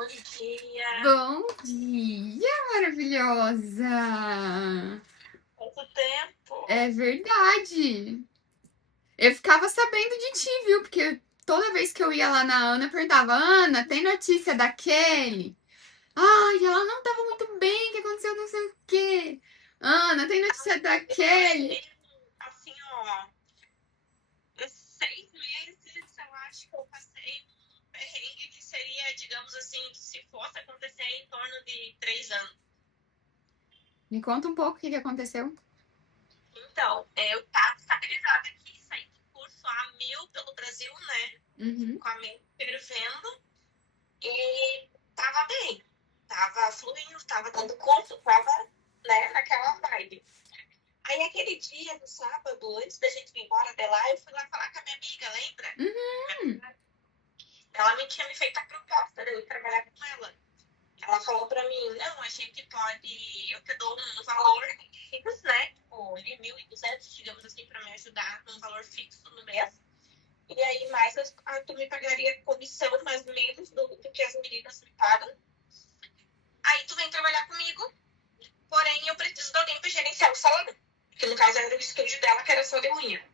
Bom dia. Bom dia, maravilhosa! Quanto tempo? É verdade. Eu ficava sabendo de ti, viu? Porque toda vez que eu ia lá na Ana, eu perguntava: Ana, tem notícia da Kelly? Ai, ela não tava muito bem, o que aconteceu, não sei o quê. Ana, tem notícia da Eu Kelly? passei, assim, ó, uns 6 meses, eu acho que eu passei um perrengue que seria, digamos assim, se fosse acontecer em torno de 3 anos. Me conta um pouco o que aconteceu. Então, eu tava estabilizada aqui, saí de curso a mil pelo Brasil, né? Uhum. Com a mente fervendo e tava bem. Tava fluindo, tava dando curso, tava, né, naquela vibe. Aí aquele dia, no sábado, antes da gente ir embora de lá, eu fui lá falar com a minha amiga, lembra? Uhum. Ela me tinha me feito a proposta de eu ir trabalhar com ela. Ela falou pra mim, não, a gente pode, eu te dou um valor fixo, né? Tipo, de 1.200, digamos assim, pra me ajudar num valor fixo no mês. E aí, mais tu me pagaria comissão, mais menos do que as meninas me pagam. Aí tu vem trabalhar comigo, porém eu preciso de alguém pra gerenciar o salão. Que no caso era o estúdio dela, que era só de unha.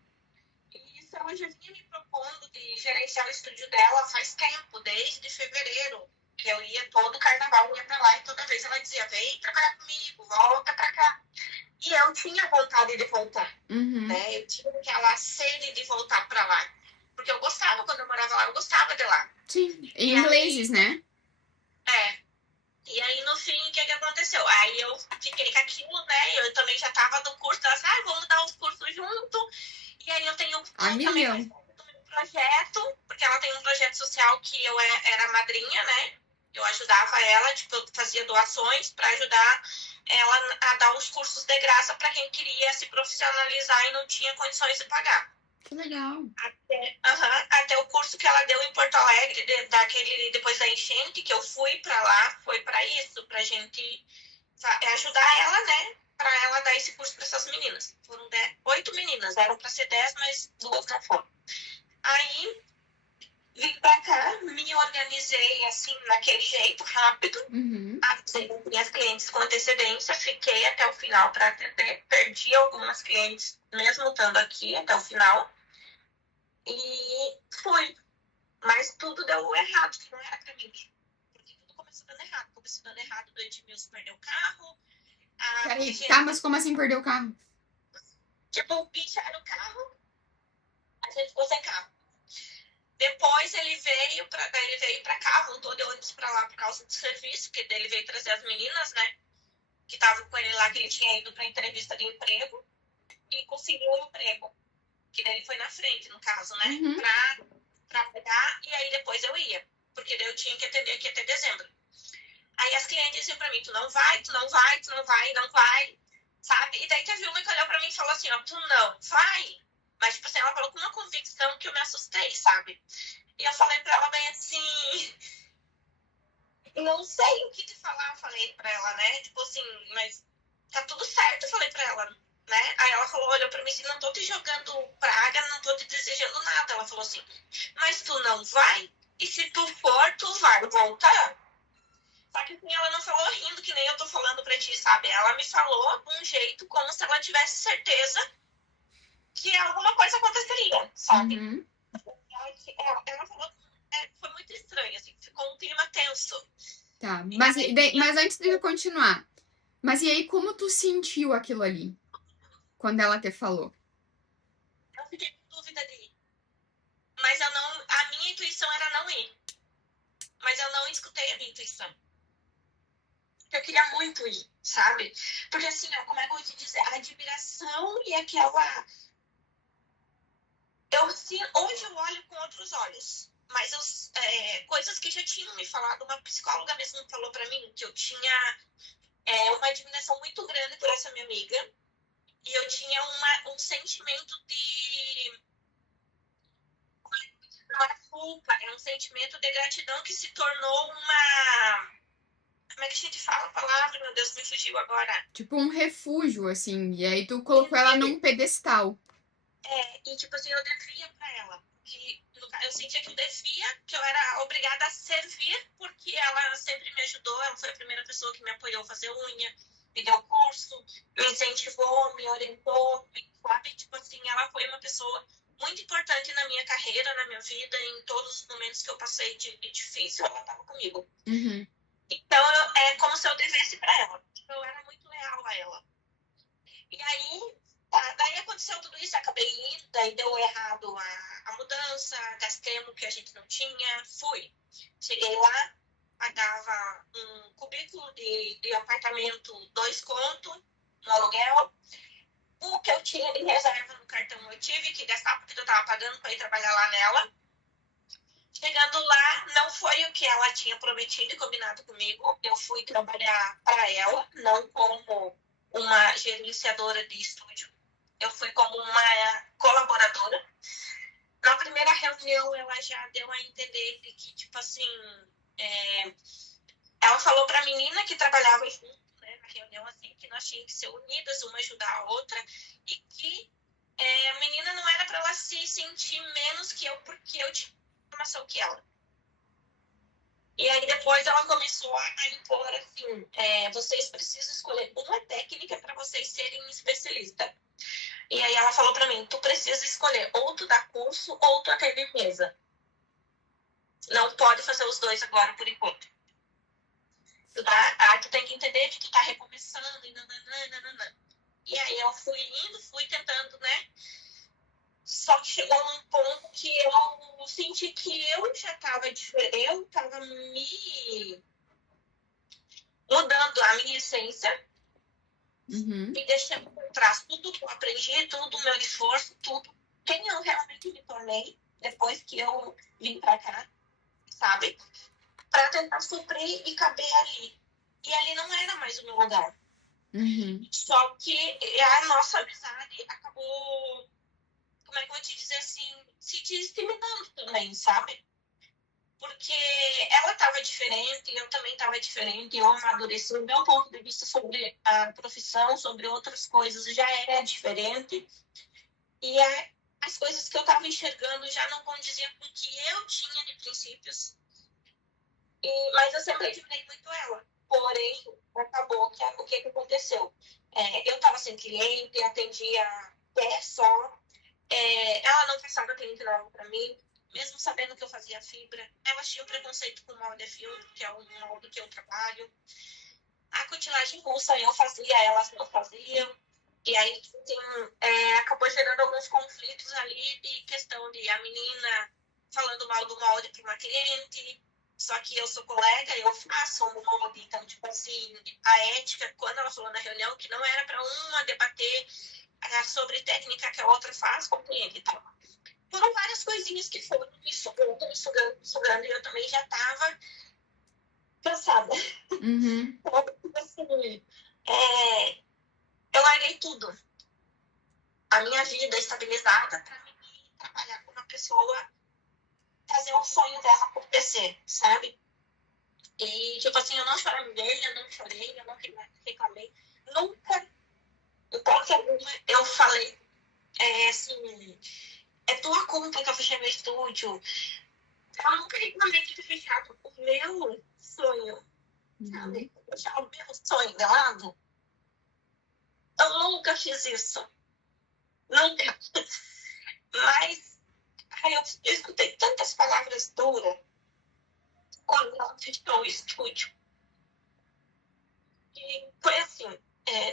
E isso ela já vinha me propondo de gerenciar o estúdio dela faz tempo, desde fevereiro, que eu ia todo carnaval, ia pra lá e toda vez ela dizia, vem trabalhar comigo, volta pra cá. E eu tinha vontade de voltar, Uhum. né? Eu tinha aquela sede de voltar pra lá. Porque eu gostava, quando eu morava lá, eu gostava de lá. Sim. E Em ingleses, aí, né? é, e aí no fim, o que aconteceu? Aí eu fiquei com aquilo, né? Eu também já tava no curso, ela disse, vamos dar os cursos junto. E aí eu tenho A também faz milhão. parte do meu projeto, porque ela tem um projeto social que eu era madrinha, né? Eu ajudava ela, tipo, eu fazia doações para ajudar ela a dar os cursos de graça para quem queria se profissionalizar e não tinha condições de pagar. Que legal. Até o curso que ela deu em Porto Alegre, depois da enchente, que eu fui para lá, foi para isso, para gente ajudar ela, né? Para ela dar esse curso para essas meninas. Foram 8 meninas, eram para ser 10, mas 2 não foram. Aí vim para cá, me organizei assim, naquele jeito, rápido. Uhum. Avisei minhas clientes com antecedência, fiquei até o final para atender. Perdi algumas clientes, mesmo estando aqui até o final. E fui. Mas tudo deu errado, que não era para mim. Porque tudo começou dando errado. Começou dando errado do Edmilson perder o carro. A minha Peraí, tá, mas gerente, como assim perdeu o carro? tipo, o bicho era o carro, a gente ficou sem carro. Depois ele veio para cá, voltou de ônibus para lá por causa do serviço, porque ele veio trazer as meninas, né? Que estavam com ele lá, que ele tinha ido para entrevista de emprego e conseguiu um emprego. Que daí ele foi na frente, no caso, né? Uhum. Para pegar, e aí depois eu ia. Porque daí eu tinha que atender aqui até dezembro. Aí as clientes diziam pra mim, tu não vai, tu não vai, tu não vai, não vai, sabe? E daí teve uma que olhou pra mim e falou assim, ó, tu não vai. Mas, tipo assim, ela falou com uma convicção que eu me assustei, sabe? E eu falei pra ela bem assim, não sei o que te falar, eu falei pra ela, né? Tipo assim, mas tá tudo certo, eu falei pra ela, né? Aí ela falou, olhou pra mim assim, não tô te jogando praga, não tô te desejando nada. Ela falou assim, mas tu não vai? E se tu for, tu vai voltar? Só que assim, ela não falou rindo, que nem eu tô falando pra ti, sabe? Ela me falou de um jeito como se ela tivesse certeza que alguma coisa aconteceria, sabe? Uhum. Ela falou, foi muito estranho, assim, ficou um clima tenso. Tá, E aí, mas antes de eu continuar, mas e aí como tu sentiu aquilo ali? Quando ela te falou? eu fiquei com dúvida de ir. Mas eu não, a minha intuição era não ir. Mas eu não escutei a minha intuição. Eu queria muito ir, sabe? Porque assim, ó, como é que eu vou te dizer? A admiração e aquela hoje eu olho com outros olhos, mas coisas que já tinham me falado, uma psicóloga mesmo falou para mim que eu tinha uma admiração muito grande por essa minha amiga e eu tinha um sentimento de não é culpa, é um sentimento de gratidão que se tornou uma, como é que a gente fala a palavra, meu Deus, me fugiu agora. Tipo um refúgio, assim, e aí tu colocou ela num pedestal. E tipo assim, eu devia para ela, que Eu sentia que eu devia, que eu era obrigada a servir, porque ela sempre me ajudou, ela foi a primeira pessoa que me apoiou a fazer unha, me deu curso, me incentivou, me orientou, sabe? Tipo assim, ela foi uma pessoa muito importante na minha carreira, na minha vida, em todos os momentos que eu passei de difícil, ela estava comigo. Uhum. Então, é como se eu devesse para ela. Eu era muito leal a ela. E aí, daí aconteceu tudo isso, acabei indo, daí deu errado a mudança, gastemos o que a gente não tinha, fui. Cheguei lá, pagava um cubículo de apartamento, 2 contos no aluguel. O que eu tinha de reserva no cartão eu tive que gastar, porque eu estava pagando para ir trabalhar lá nela. Chegando lá, não foi o que ela tinha prometido e combinado comigo. Eu fui trabalhar para ela, não como uma gerenciadora de estúdio. Eu fui como uma colaboradora. Na primeira reunião, ela já deu a entender de que, tipo assim, ela falou para a menina que trabalhava junto, né, na reunião, assim, que nós tínhamos que ser unidas, uma ajudar a outra, e que a menina não era para ela se sentir menos que eu, porque eu tinha informação que ela. E aí depois ela começou a impor assim, vocês precisam escolher uma técnica para vocês serem especialistas. E aí ela falou para mim, tu precisa escolher ou tu dá curso ou tu atende mesa. Não pode fazer os dois agora por enquanto. Tu tem que entender que tu tá recomeçando e nananana. E aí eu fui tentando, né? Só que chegou num ponto que eu senti que eu já estava diferente, eu estava me mudando a minha essência, me deixando por trás tudo que eu aprendi, tudo o meu esforço, tudo quem eu realmente me tornei depois que eu vim para cá, sabe? Para tentar suprir e caber ali. E ali não era mais o meu lugar. Só que a nossa amizade acabou, como é que eu vou te dizer assim, se disseminando também, sabe? Porque ela estava diferente, eu também estava diferente, eu amadureci. O meu ponto de vista sobre a profissão, sobre outras coisas, já era diferente. E as coisas que eu estava enxergando já não condiziam com o que eu tinha de princípios. Mas eu sempre admirei muito ela. Porém, acabou que o que aconteceu? Eu estava sem cliente, atendia pé só. Ela não passava cliente novo para mim, mesmo sabendo que eu fazia fibra. Ela tinha um preconceito com o molde filtro, que é o molde que eu trabalho. A cutilagem russa eu fazia, elas não faziam. E aí acabou gerando alguns conflitos ali de questão de a menina falando mal do molde para uma cliente. Só que eu sou colega, eu faço um molde. Então, tipo assim, a ética, quando ela falou na reunião, que não era para uma debater sobre técnica que a outra faz com o cliente e tal. Foram várias coisinhas que foram me sugando, e eu também já estava cansada. Então, assim, eu larguei tudo. A minha vida estabilizada para mim trabalhar com uma pessoa, fazer o sonho dela acontecer, sabe? E, tipo assim, eu não chorei, eu não reclamei. Nunca, em qualquer alguma, eu falei, assim, é tua culpa que eu fechei meu estúdio. Eu nunca reclamei de ter fechado o meu sonho, sabe? Deixar o meu sonho de lado. Eu nunca fiz isso. Nunca. Mas eu escutei tantas palavras duras quando ela fechou o estúdio. E foi assim.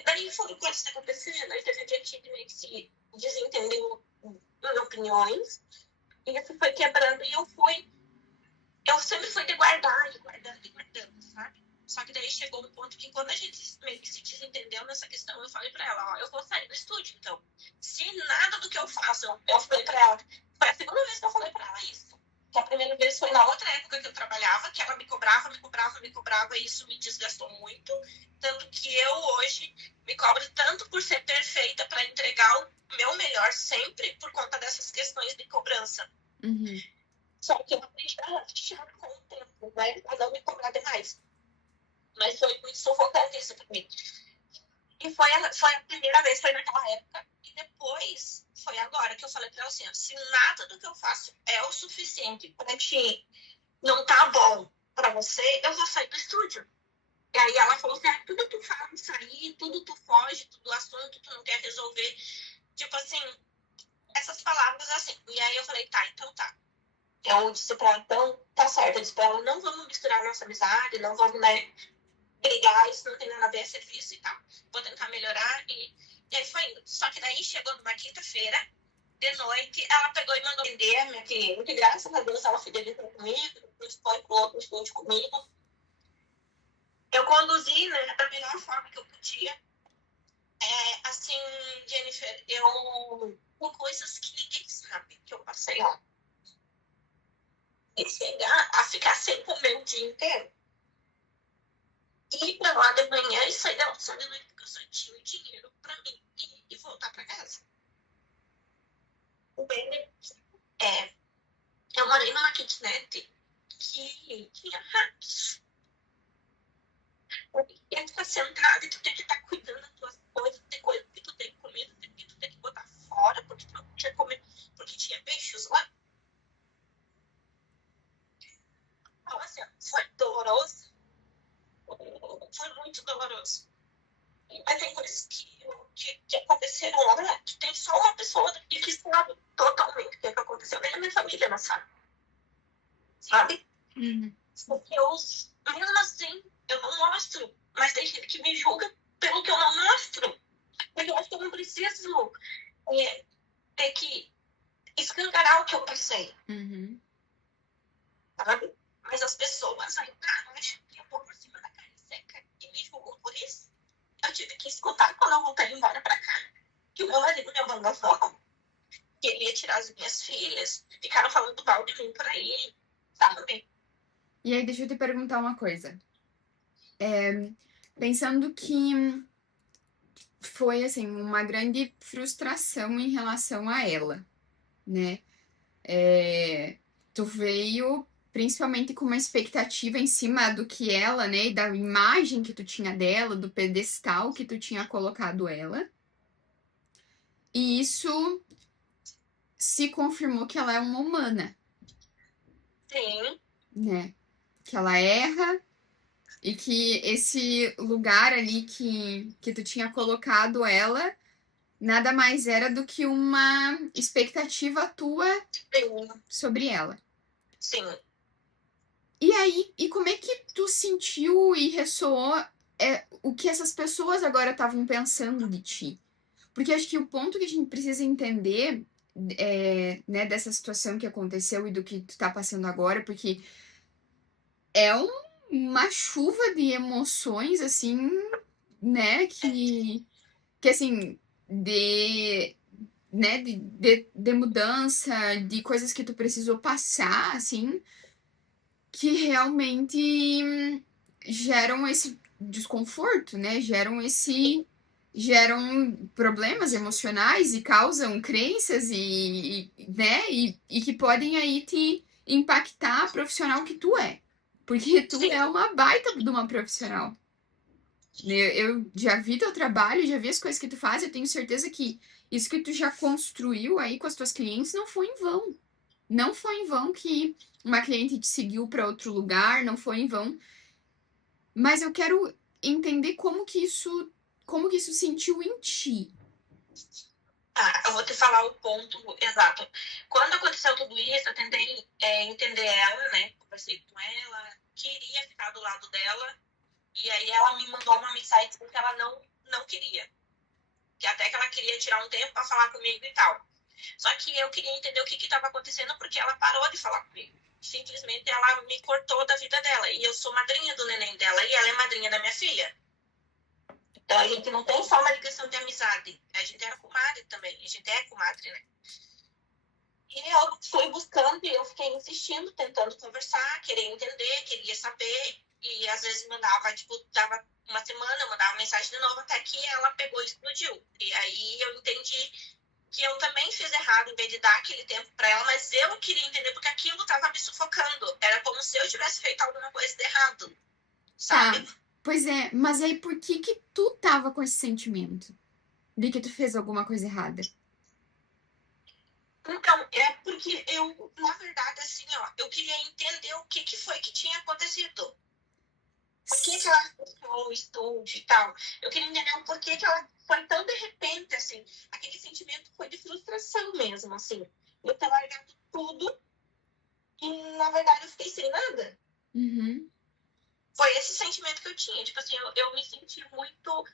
Daí foram coisas acontecendo, aí teve dia que meio que se desentendeu em opiniões. E isso foi quebrando e eu sempre fui de guardar, sabe? Só que daí chegou um ponto que quando a gente meio que se desentendeu nessa questão, eu falei pra ela, ó, eu vou sair do estúdio, então. Se nada do que eu faço, eu falei pra ela, foi a segunda vez que eu falei pra ela isso. Que a primeira vez foi na outra época que eu trabalhava, que ela me cobrava, e isso me desgastou muito. Tanto que eu hoje me cobro tanto por ser perfeita pra entregar o meu melhor sempre por conta dessas questões de cobrança. Só que eu aprendi a relaxar com o tempo, né? A não me cobrar demais. Mas foi muito sufocante isso pra mim. E foi a primeira vez, foi naquela época. E depois foi agora que eu falei pra ela assim, ó, se nada do que eu faço é o suficiente pra ti não tá bom pra você, eu vou sair do estúdio. E aí ela falou assim, tudo tu fala sair, tudo tu foge, tudo assunto, tu não quer resolver. Tipo assim, essas palavras assim. E aí eu falei, tá, então tá. Eu disse pra ela, então, tá certo. Eu disse pra ela, não vamos misturar nossa amizade, não vamos, né, brigar, isso não tem nada a ver, é serviço e tal. Vou tentar melhorar. E aí foi indo. Só que daí, chegou numa quinta-feira, de noite, ela pegou e mandou vender a minha cliente. E graças a Deus, ela fidelizou comigo, depois foi pro outro estúdio comigo. Eu conduzi, né, da melhor forma que eu podia. Assim, Jennifer, por coisas que ninguém sabe que eu passei lá. E chegar a ficar sem comer o dia inteiro. Ir pra lá de manhã e sair da só de noite porque eu só tinha dinheiro pra mim e voltar pra casa. O bem eu morei numa kitnet que tinha ratos. E tu tá sentada e tu tem que estar cuidando das tuas coisas, tem coisa que tu tem que comer, tem que tu tem que botar fora porque tu não podia comer, porque tinha peixes lá. Então, assim, foi doloroso. Foi muito doloroso. Mas tem coisas que aconteceram lá que tem só uma pessoa daqui que sabe totalmente o que aconteceu. Nem a minha família não sabe. Sabe? Porque mesmo assim, eu não mostro. Mas tem gente que me julga pelo que eu não mostro. Porque eu acho que eu não preciso ter que escancarar o que eu passei. Sabe? Mas as pessoas ainda acham que eu vou por cima da carne seca e me julgam por isso. Eu tive que escutar quando eu voltei embora pra cá. Que o meu marido me abandonou. Que ele ia tirar as minhas filhas. Ficaram falando mal de mim por aí. Sabe? E aí, deixa eu te perguntar uma coisa. Pensando que foi, assim, uma grande frustração em relação a ela, né? Tu veio principalmente com uma expectativa em cima do que ela, né? E da imagem que tu tinha dela, do pedestal que tu tinha colocado ela. E isso se confirmou que ela é uma humana. Sim. Né? Que ela erra e que esse lugar ali que tu tinha colocado ela nada mais era do que uma expectativa tua Sim. sobre ela. Sim. E aí, e como é que tu sentiu e ressoou o que essas pessoas agora estavam pensando de ti? Porque acho que o ponto que a gente precisa entender né, dessa situação que aconteceu e do que tu tá passando agora, porque é uma chuva de emoções, assim, né, que assim, né, de mudança, de coisas que tu precisou passar, assim, que realmente geram esse desconforto, né? Geram problemas emocionais e causam crenças né? E que podem aí te impactar a profissional que tu é. Porque tu Sim. é uma baita de uma profissional. Eu já vi teu trabalho, já vi as coisas que tu faz, eu tenho certeza que isso que tu já construiu aí com as tuas clientes não foi em vão. Não foi em vão que uma cliente te seguiu para outro lugar, não foi em vão. Mas eu quero entender como que isso sentiu em ti. Eu vou te falar o ponto exato. Quando aconteceu tudo isso, eu tentei entender ela, né? Conversei com ela, queria ficar do lado dela. E aí ela me mandou uma mensagem porque ela não queria. Que até que ela queria tirar um tempo para falar comigo e tal. Só que eu queria entender o que estava acontecendo porque ela parou de falar comigo. Simplesmente ela me cortou da vida dela. E eu sou madrinha do neném dela e ela é madrinha da minha filha. Então a gente não tem só uma ligação de amizade. A gente era comadre também. A gente é comadre, né? E eu fui buscando e eu fiquei insistindo, tentando conversar, queria entender, queria saber. E às vezes mandava, tipo, dava uma semana, eu mandava mensagem de novo, até que ela pegou e explodiu. E aí eu entendi que eu também fiz errado em vez de dar aquele tempo para ela, mas eu queria entender porque aquilo estava me sufocando. Era como se eu tivesse feito alguma coisa de errado, sabe? Tá, pois é, mas aí por que que tu tava com esse sentimento de que tu fez alguma coisa errada? Então, é porque eu, na verdade, assim, ó, eu queria entender o que foi que tinha acontecido. Por que ela fechou o estúdio e tal? Eu queria entender o porquê que ela foi tão de repente, assim. Aquele sentimento foi de frustração mesmo, assim. Eu ter largado tudo e, na verdade, eu fiquei sem nada. Uhum. Foi esse sentimento que eu tinha. Tipo assim, eu me senti muito.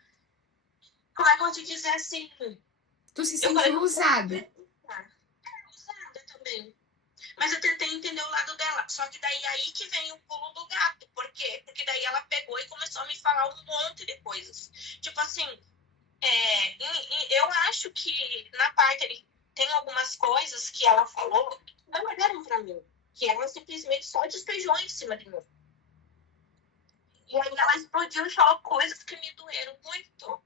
Como é que eu vou te dizer assim? Tu se Eu falei, sentiu não vou usada. usada também. Mas eu tentei entender o lado dela. Só que daí aí que vem o pulo do gato. Por quê? Porque daí ela pegou e começou a me falar um monte de coisas. Tipo assim, eu acho que na parte ali tem algumas coisas que ela falou que não olharam pra mim. Que ela simplesmente só despejou em cima de mim. E aí ela explodiu e falou coisas que me doeram muito.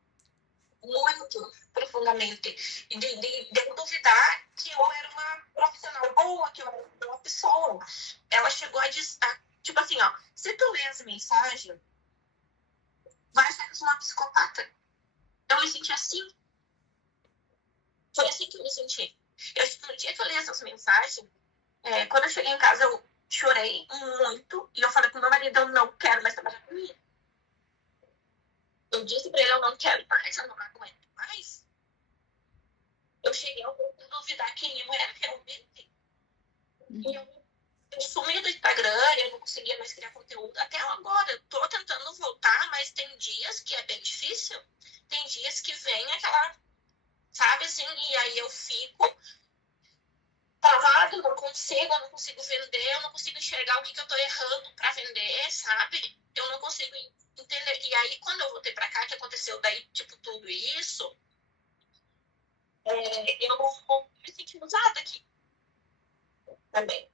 Muito profundamente. E de eu duvidar que eu era uma profissional boa, que eu era uma boa pessoa. Ela chegou a dizer, tipo assim, ó, se tu lê as mensagens, vai achar que eu sou uma psicopata. Eu me senti assim. Foi assim que eu me senti. No dia que eu li essas mensagens, quando eu cheguei em casa, eu chorei muito. E eu falei pro meu marido, eu não quero mais trabalhar com ele. Eu disse pra ele, eu não quero mais, eu não aguento mais. Eu cheguei ao ponto de duvidar quem eu era realmente. E eu sumi do Instagram, eu não conseguia mais criar conteúdo. Até agora, eu tô tentando voltar, mas tem dias que é bem difícil. Tem dias que vem aquela, sabe assim, e aí eu fico travado, eu não consigo vender, eu não consigo enxergar o que eu tô errando pra vender, sabe? Eu não consigo entender. E aí, quando eu voltei pra cá, que aconteceu daí, tipo, tudo isso, eu me senti usada aqui também.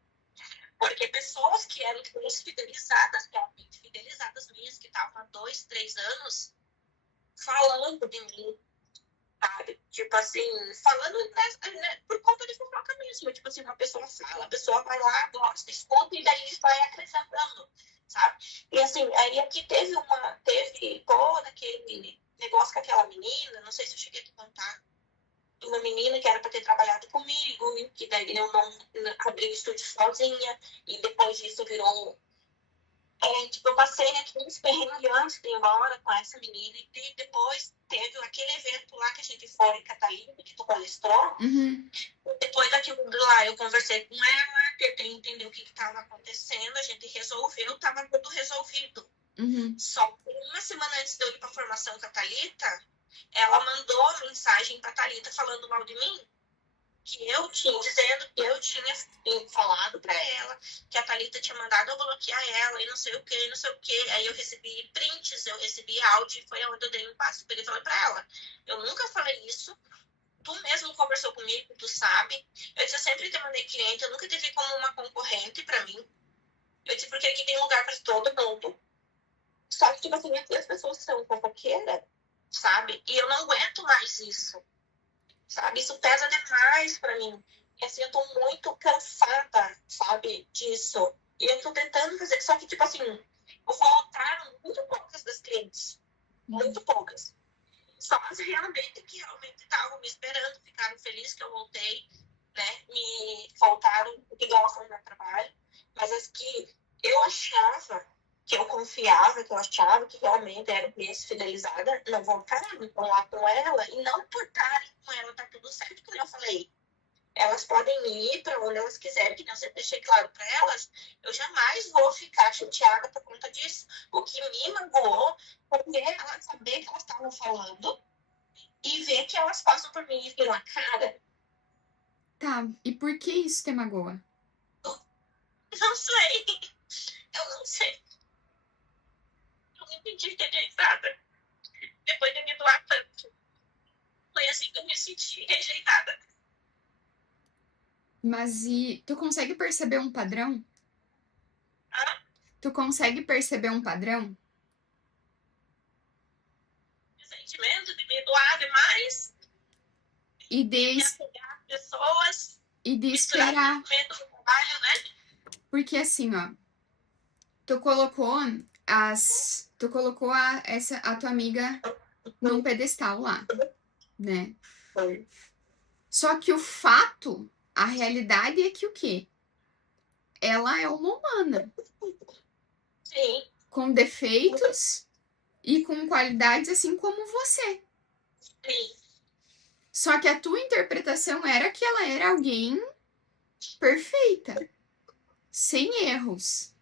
Porque pessoas que eram fidelizadas, realmente fidelizadas mesmo, que estavam há 2, 3 anos falando de mim, sabe? Tipo assim, falando por conta de fofoca mesmo. Tipo assim, uma pessoa fala, a pessoa vai lá, gosta, escuta e daí vai acrescentando, sabe? E assim, aí aqui teve todo aquele negócio com aquela menina, não sei se eu cheguei a te contar, uma menina que era para ter trabalhado comigo, que daí eu não abri o estúdio sozinha, e depois disso virou. Tipo, eu passei aqui uns perrengues antes de ir embora com essa menina, e depois teve aquele evento lá que a gente foi em Catalina, que tu palestrou. Uhum. Depois daquilo lá, eu conversei com ela, tentei entender o que estava acontecendo, a gente resolveu, estava tudo resolvido. Uhum. Só que uma semana antes de eu ir para a formação com a Thalita, ela mandou mensagem para a Thalita falando mal de mim, dizendo que eu tinha falado para ela, que a Thalita tinha mandado eu bloquear ela e não sei o que, não sei o que. Aí eu recebi prints, eu recebi áudio, foi onde eu dei um passo e falei para ela, eu nunca falei isso, tu mesmo conversou comigo, tu sabe, eu sempre te mandei cliente, eu nunca te vi como uma concorrente para mim, eu disse, porque aqui tem lugar para todo mundo. Só que, tipo assim, aqui as pessoas são fofoqueiras, sabe? E eu não aguento mais isso, sabe? Isso pesa demais pra mim. E assim, eu tô muito cansada, sabe, disso. E eu tô tentando fazer, só que, tipo assim, voltaram muito poucas das clientes. Muito poucas. Só as que realmente estavam me esperando, ficaram felizes que eu voltei, né? Me faltaram, que gostam do meu trabalho. Mas as que eu achava, que eu confiava, que eu achava que realmente era mesmo fidelizada, não voltaram, estão lá com ela, e não por estarem com ela, tá tudo certo, como eu falei. Elas podem ir para onde elas quiserem, que eu sempre deixei claro para elas, eu jamais vou ficar chateada por conta disso. O que me magoou foi ver elas saber que elas estavam falando e ver que elas passam por mim e viram a cara. Tá, e por que isso te magoa? Não sei. Eu não sei. Eu me senti rejeitada. Depois de me doar tanto. Foi assim que eu me senti rejeitada. Mas e tu consegue perceber um padrão? Ah, Tu consegue perceber um padrão? de sentimento de me doar demais, E de me de, apegar às pessoas, e de misturar esperar. sentimento com trabalho, né? Porque assim, ó, tu colocou a tua amiga num pedestal lá, né? Foi. Só que o fato, A realidade é que o quê? Ela é uma humana. Sim. Com defeitos e com qualidades assim como você. Sim. Só que a tua interpretação era que ela era alguém perfeita, sem erros.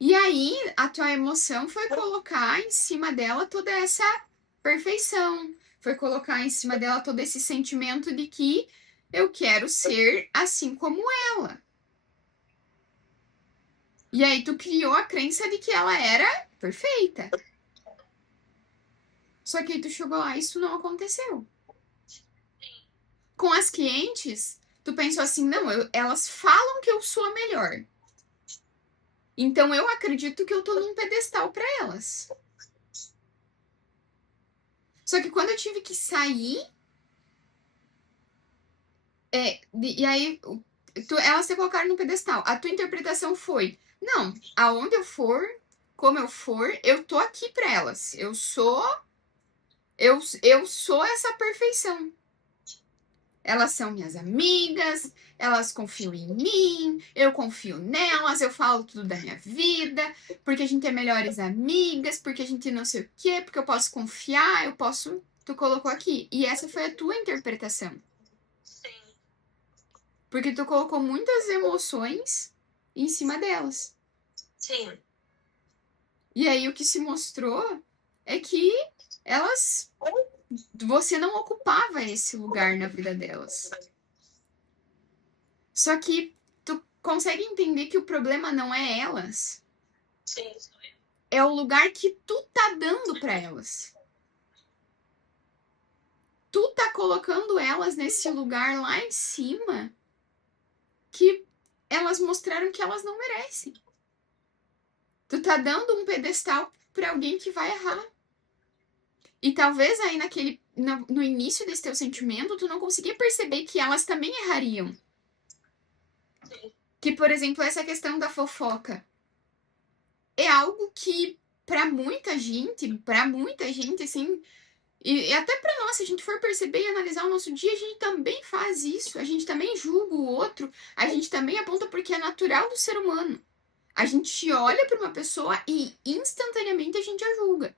E aí, a tua emoção foi colocar em cima dela toda essa perfeição. Foi colocar em cima dela todo esse sentimento de que eu quero ser assim como ela. E aí, tu criou a crença de que ela era perfeita. Só que aí tu chegou lá e isso não aconteceu. Com as clientes, tu pensou assim, não, elas falam que eu sou a melhor. Então eu acredito que eu tô num pedestal para elas. Só que quando eu tive que sair, e aí elas se colocaram no pedestal. A tua interpretação foi, não, aonde eu for, como eu for, eu tô aqui para elas. Eu sou essa perfeição. Elas são minhas amigas, elas confiam em mim, eu confio nelas, eu falo tudo da minha vida, porque a gente é melhores amigas, porque a gente não sei o quê, porque eu posso confiar, eu posso. Tu colocou aqui. E essa foi a tua interpretação. Sim. Porque tu colocou muitas emoções em cima delas. Sim. E aí o que se mostrou é que elas. Você não ocupava esse lugar na vida delas. Só que tu consegue entender que o problema não é elas. Sim. É o lugar que tu tá dando para elas. Tu tá colocando elas nesse lugar lá em cima que elas mostraram que elas não merecem. Tu tá dando um pedestal para alguém que vai errar. E talvez aí no início desse teu sentimento, tu não conseguia perceber que elas também errariam. Sim. Que, por exemplo, essa questão da fofoca é algo que para muita gente, assim, e até para nós, se a gente for perceber e analisar o nosso dia, a gente também faz isso, a gente também julga o outro, a gente também aponta porque é natural do ser humano. A gente olha para uma pessoa e instantaneamente a gente a julga.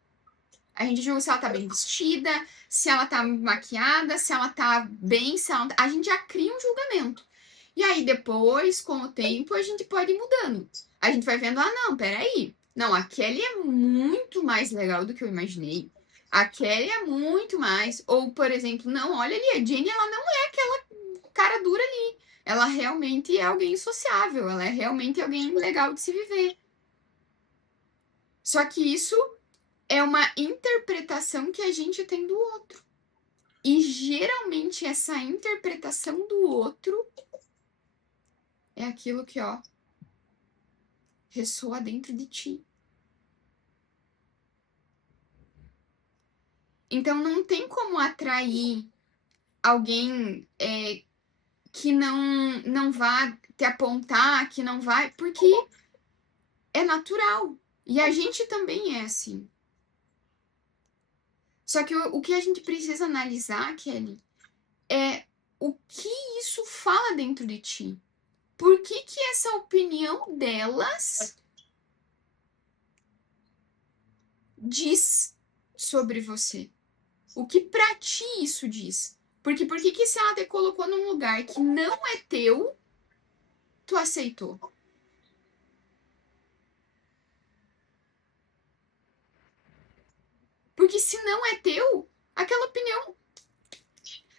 A gente julga se ela tá bem vestida, se ela tá maquiada, se ela tá bem, se ela... A gente já cria um julgamento. E aí depois, com o tempo, a gente pode ir mudando. A gente vai vendo, ah, não, peraí. Não, a Kelly é muito mais legal do que eu imaginei. A Kelly é muito mais. Ou, por exemplo, não, olha ali, a Jenny, ela não é aquela cara dura ali. Ela realmente é alguém sociável, ela é realmente alguém legal de se viver. Só que isso é uma interpretação que a gente tem do outro. E geralmente essa interpretação do outro é aquilo que, ó, ressoa dentro de ti. Então não tem como atrair alguém que não vá te apontar, que não vai, porque é natural. E a gente também é assim. Só que o que a gente precisa analisar, Kelly, é o que isso fala dentro de ti. Por que essa opinião delas diz sobre você? O que pra ti isso diz? Porque por que se ela te colocou num lugar que não é teu, tu aceitou? Porque se não é teu, aquela opinião.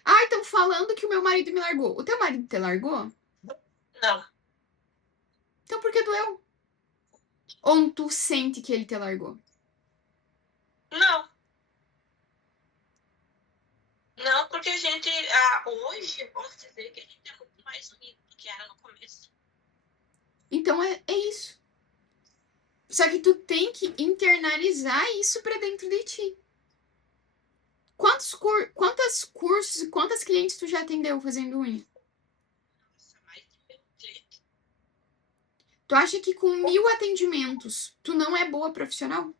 Ah, estão falando que o meu marido me largou. O teu marido te largou? Não. Então por que doeu? Ou tu sente que ele te largou? Não. Não, porque a gente, hoje, eu posso dizer que a gente é muito mais unido do que era no começo. Então é isso. Só que tu tem que internalizar isso pra dentro de ti. Quantos cursos e quantas clientes tu já atendeu fazendo unha? Nossa, mais de 1.000 clientes. Tu acha que com 1.000 atendimentos tu não é boa profissional?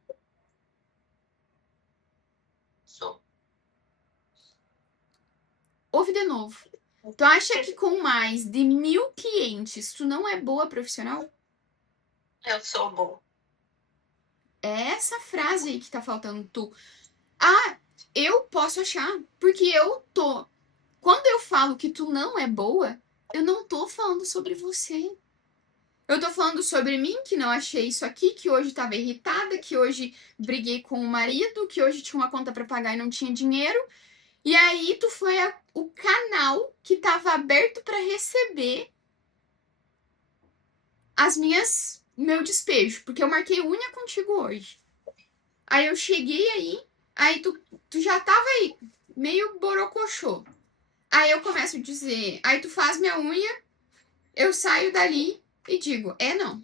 Sou. Ouve de novo. Tu acha que com mais de 1.000 clientes, tu não é boa profissional? Eu sou boa. É essa frase aí que tá faltando tu. Ah, eu posso achar, porque eu tô. Quando eu falo que tu não é boa, eu não tô falando sobre você. Eu tô falando sobre mim, que não achei isso aqui, que hoje tava irritada, que hoje briguei com o marido, que hoje tinha uma conta pra pagar e não tinha dinheiro. E aí tu foi o canal que tava aberto pra receber meu despejo, porque eu marquei unha contigo hoje. Aí eu cheguei aí tu já tava aí, meio borocochô. Aí eu começo a dizer, aí tu faz minha unha, eu saio dali e digo, não,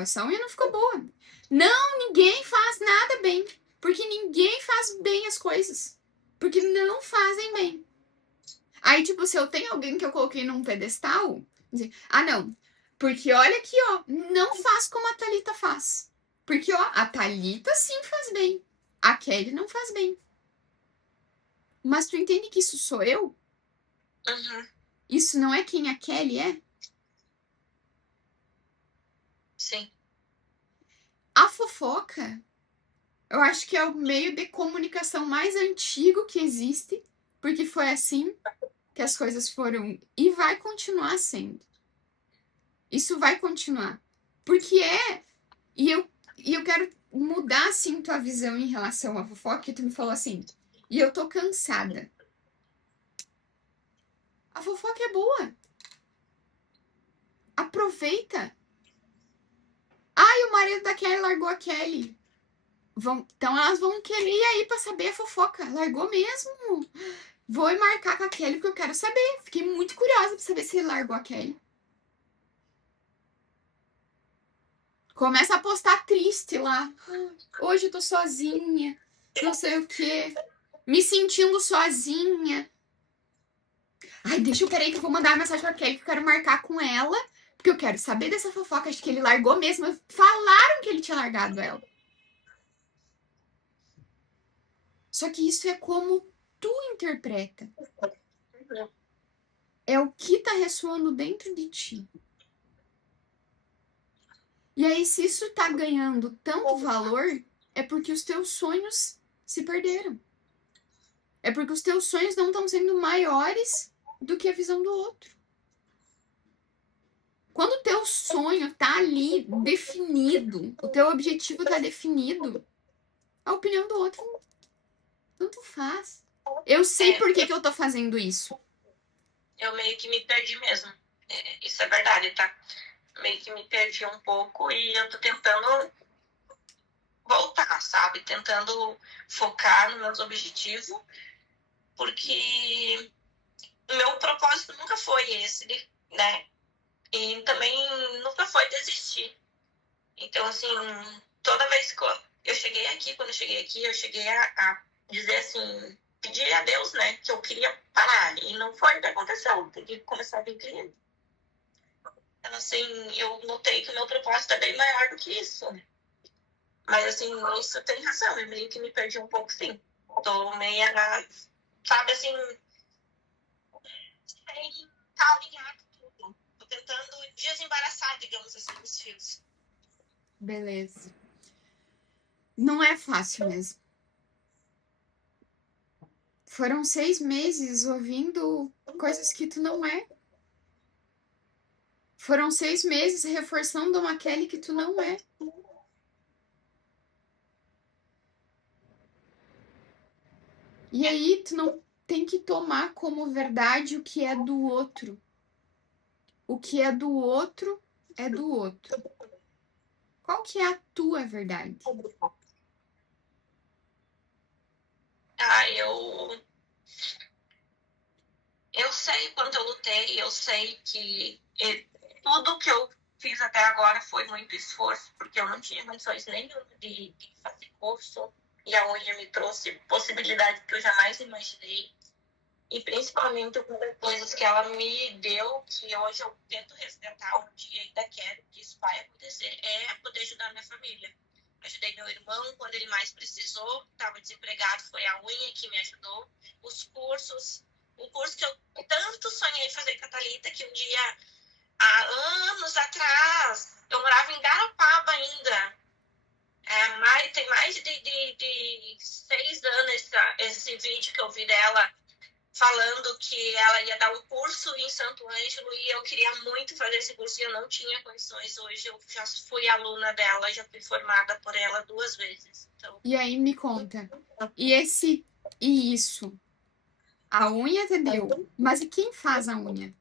essa unha não ficou boa. Não, ninguém faz nada bem, porque ninguém faz bem as coisas, porque não fazem bem. Aí, tipo, se eu tenho alguém que eu coloquei num pedestal, dizer, não, porque olha aqui, ó, não faz como a Thalita faz. Porque, ó, a Thalita sim faz bem, a Kelly não faz bem. Mas tu entende que isso sou eu? Uhum. Isso não é quem a Kelly é? Sim. A fofoca, eu acho que é o meio de comunicação mais antigo que existe, porque foi assim que as coisas foram e vai continuar sendo. Isso vai continuar. Porque e eu quero mudar assim tua visão em relação à fofoca, que tu me falou assim. E eu tô cansada. A fofoca é boa. Aproveita. Ai, o marido da Kelly largou a Kelly. Então elas vão querer ir aí pra saber a fofoca. Largou mesmo? Vou ir marcar com a Kelly porque eu quero saber. Fiquei muito curiosa pra saber se ele largou a Kelly. Começa a postar triste lá. Hoje eu tô sozinha. Não sei o quê. Me sentindo sozinha. Ai, peraí que eu vou mandar uma mensagem pra Kelly que eu quero marcar com ela. Porque eu quero saber dessa fofoca. Acho que ele largou mesmo. Falaram que ele tinha largado ela. Só que isso é como tu interpreta. É o que tá ressoando dentro de ti. E aí, se isso tá ganhando tanto valor, é porque os teus sonhos se perderam. É porque os teus sonhos não estão sendo maiores do que a visão do outro. Quando o teu sonho tá ali definido, o teu objetivo tá definido, a opinião do outro tanto faz. Eu sei por que eu tô fazendo isso. Eu meio que me perdi mesmo. Isso é verdade, tá? Meio que me perdi um pouco e eu tô tentando voltar, sabe? Tentando focar nos meus objetivos, porque o meu propósito nunca foi esse, né? E também nunca foi desistir. Então, assim, toda vez que eu cheguei aqui, quando eu cheguei a dizer assim, pedir a Deus, né, que eu queria parar. E não foi o que aconteceu. Tem que começar a vir cliente. Então, assim, eu notei que o meu propósito é bem maior do que isso. Mas, assim, isso tem razão. Eu meio que me perdi um pouco, sim. Tô meio, sabe, assim, sem estar alinhado tudo. Tô tentando desembaraçar, digamos assim, os fios. Beleza. Não é fácil mesmo. Foram 6 meses ouvindo coisas que tu não é. Foram 6 meses reforçando uma Kelly que tu não é. E aí tu não tem que tomar como verdade o que é do outro. O que é do outro é do outro. Qual que é a tua verdade? Eu sei quanto eu lutei, eu sei que tudo que eu fiz até agora foi muito esforço, porque eu não tinha condições nenhuma de fazer curso, e a unha me trouxe possibilidades que eu jamais imaginei, e principalmente uma das coisas que ela me deu, que hoje eu tento resgatar um dia, ainda quero que isso vai acontecer, é poder ajudar minha família. Ajudei meu irmão quando ele mais precisou, estava desempregado, foi a unha que me ajudou, os cursos, O curso que eu tanto sonhei fazer com a Thalita, que um dia, há anos atrás, eu morava em Garopaba ainda. Tem mais de 6 anos esse vídeo que eu vi dela falando que ela ia dar um curso em Santo Ângelo e eu queria muito fazer esse curso e eu não tinha condições. Hoje eu já fui aluna dela, já fui formada por ela 2 vezes. Então, E aí me conta. E isso? A unha entendeu? Mas e quem faz a unha?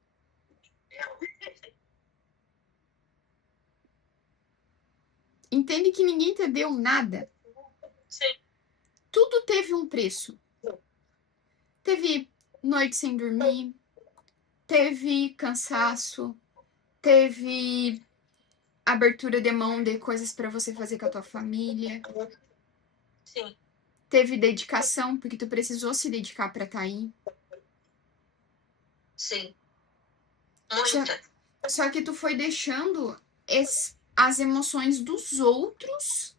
Entende que ninguém entendeu nada? sim, Tudo teve um preço. Teve noite sem dormir, teve cansaço, teve abertura de mão de coisas para você fazer com a tua família, sim, teve dedicação, porque tu precisou se dedicar para estar aí. sim. Só, Muita. só que tu foi deixando as emoções dos outros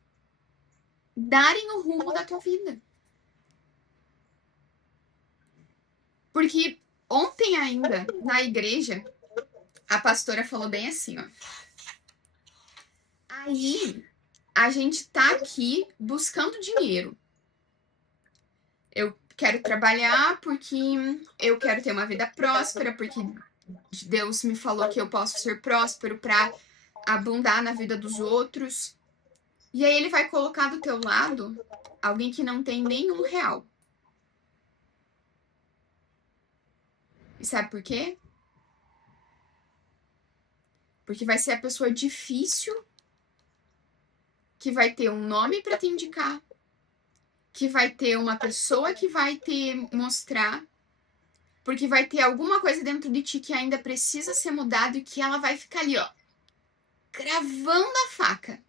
darem o rumo da tua vida. Porque ontem ainda, na igreja, a pastora falou bem assim, ó. Aí, a gente tá aqui buscando dinheiro. Eu quero trabalhar porque eu quero ter uma vida próspera, porque Deus me falou que eu posso ser próspero para abundar na vida dos outros. E aí ele vai colocar do teu lado alguém que não tem nenhum real. E sabe por quê? Porque vai ser a pessoa difícil que vai ter um nome para te indicar, que vai ter uma pessoa que vai te mostrar, porque vai ter alguma coisa dentro de ti que ainda precisa ser mudado e que ela vai ficar ali, ó, cravando a faca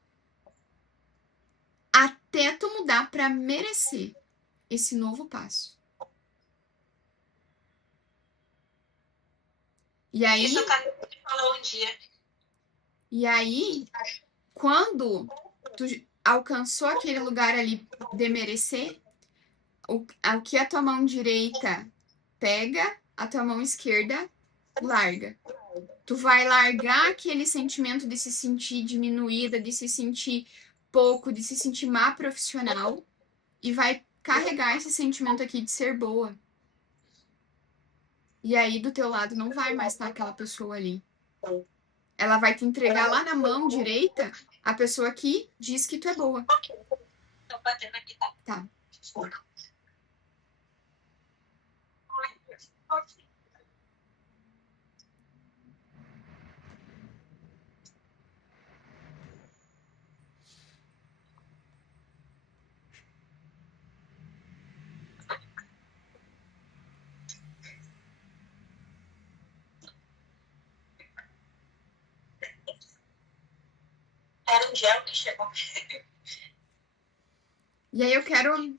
até tu mudar para merecer esse novo passo. E aí, Isso a Thalita me falou um dia. Quando tu alcançou aquele lugar ali de merecer, o que a tua mão direita pega, a tua mão esquerda larga. Tu vai largar aquele sentimento de se sentir diminuída, de se sentir pouco, de se sentir má profissional e vai carregar esse sentimento aqui de ser boa. E aí do teu lado não vai mais estar aquela pessoa ali. Ela vai te entregar lá na mão direita a pessoa que diz que tu é boa. Tô batendo aqui, tá? Tá. Era um gel que chegou. E aí eu quero,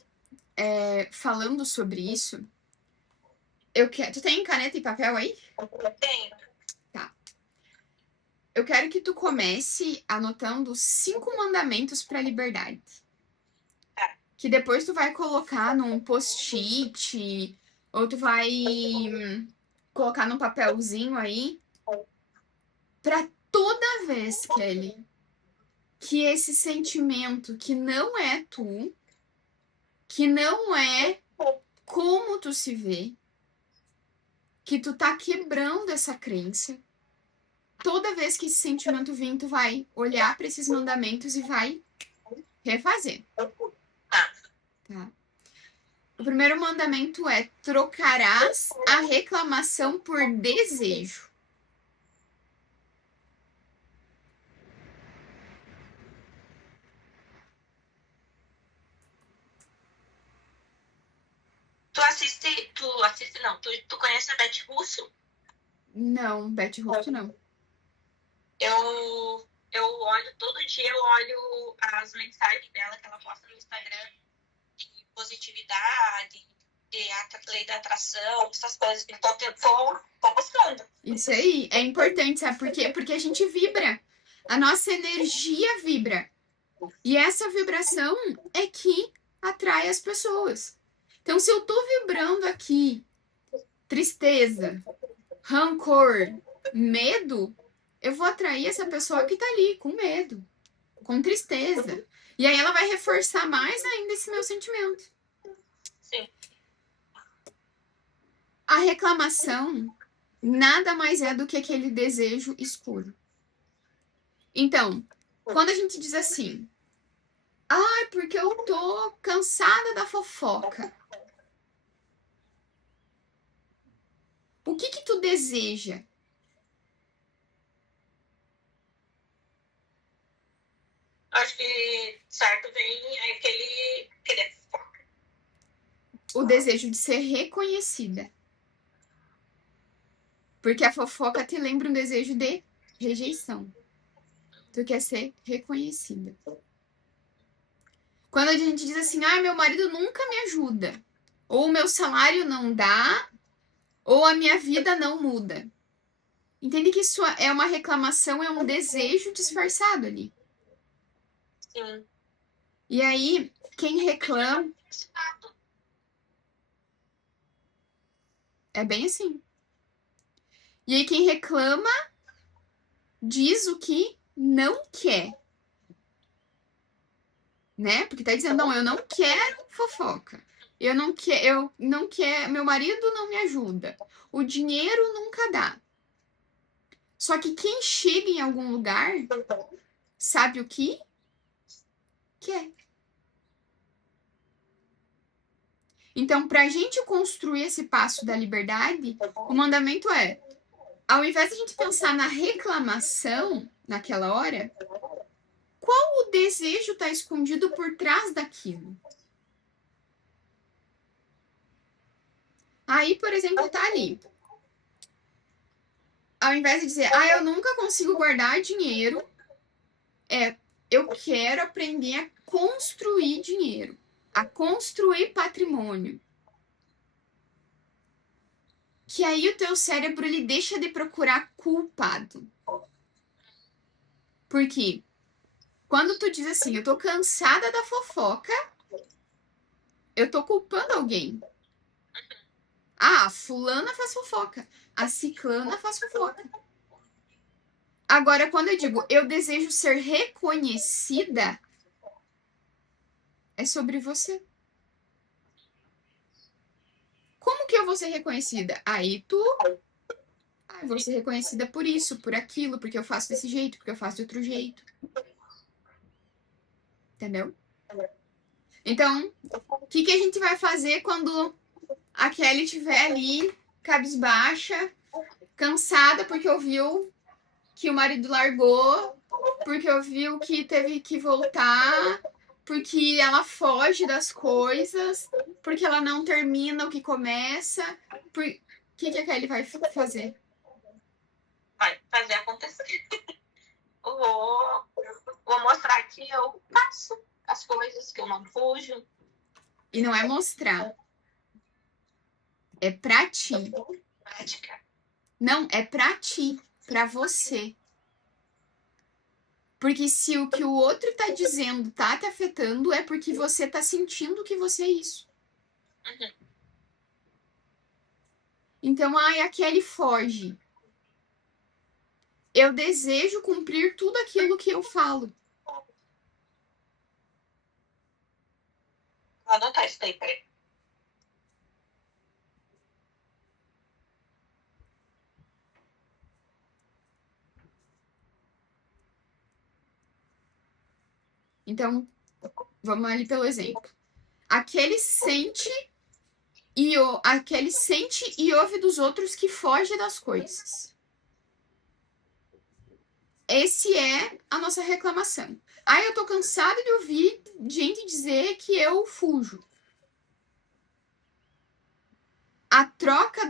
falando sobre isso, tu tem caneta e papel aí? Tenho. Tá. Eu quero que tu comece anotando 5 mandamentos para a liberdade. Tá. Que depois tu vai colocar num post-it, ou tu vai colocar num papelzinho aí, para toda vez, Kelly, que esse sentimento que não é tu, que não é como tu se vê, que tu tá quebrando essa crença, toda vez que esse sentimento vir, tu vai olhar para esses mandamentos e vai refazer. Tá? O primeiro mandamento é: trocarás a reclamação por desejo. Tu conhece a Beth Russo? Não, Beth Russo não. Eu olho, todo dia eu olho as mensagens dela que ela posta no Instagram de positividade, de lei da atração, essas coisas. Então eu tô buscando. Isso aí é importante, sabe por quê? Porque a gente vibra. A nossa energia vibra. E essa vibração é que atrai as pessoas. Então, se eu tô vibrando aqui tristeza, rancor, medo, eu vou atrair essa pessoa que tá ali com medo, com tristeza. E aí ela vai reforçar mais ainda esse meu sentimento. Sim. A reclamação nada mais é do que aquele desejo escuro. Então, quando a gente diz assim, ai, porque eu tô cansada da fofoca. O que que tu deseja? Acho que certo vem aquele querer. O desejo de ser reconhecida. Porque a fofoca te lembra um desejo de rejeição. Tu quer ser reconhecida. Quando a gente diz assim, ah, meu marido nunca me ajuda, ou o meu salário não dá, ou a minha vida não muda. Entende que isso é uma reclamação, é um desejo disfarçado ali. Sim. E aí, quem reclama... É bem assim. E aí, quem reclama diz o que não quer. Né? Porque tá dizendo, não, eu não quero fofoca. Eu não quero, meu marido não me ajuda. O dinheiro nunca dá. Só que quem chega em algum lugar sabe o que quer. Então, pra gente construir esse passo da liberdade, o mandamento é, ao invés de a gente pensar na reclamação naquela hora, qual o desejo está escondido por trás daquilo? Aí, por exemplo, tá ali. Ao invés de dizer, ah, eu nunca consigo guardar dinheiro, eu quero aprender a construir dinheiro, a construir patrimônio. Que aí o teu cérebro, ele deixa de procurar culpado. Porque quando tu diz assim, eu tô cansada da fofoca, eu tô culpando alguém. Ah, a fulana faz fofoca, a ciclana faz fofoca. Agora, quando eu digo, eu desejo ser reconhecida, é sobre você. Como que eu vou ser reconhecida? Aí tu... Ah, eu vou ser reconhecida por isso, por aquilo, porque eu faço desse jeito, porque eu faço de outro jeito. Entendeu? Então, o que que a gente vai fazer quando a Kelly estiver ali, cabisbaixa, cansada porque ouviu que o marido largou, porque ouviu que teve que voltar, porque ela foge das coisas, porque ela não termina o que começa. O que que a Kelly vai fazer? Vai fazer acontecer. Vou mostrar que eu faço as coisas, que eu não fujo. E não é mostrar. É pra ti. Prática. Não, é pra ti. Pra você. Porque se o que o outro tá dizendo tá te afetando, é porque você tá sentindo que você é isso. Uhum. Então, ai, a Kelly foge. Eu desejo cumprir tudo aquilo que eu falo. Vou anotar isso daí, peraí. Então, vamos ali pelo exemplo. Aquele sente e ouve dos outros que foge das coisas. Esse é a nossa reclamação. Ah, eu tô cansada de ouvir gente dizer que eu fujo. A troca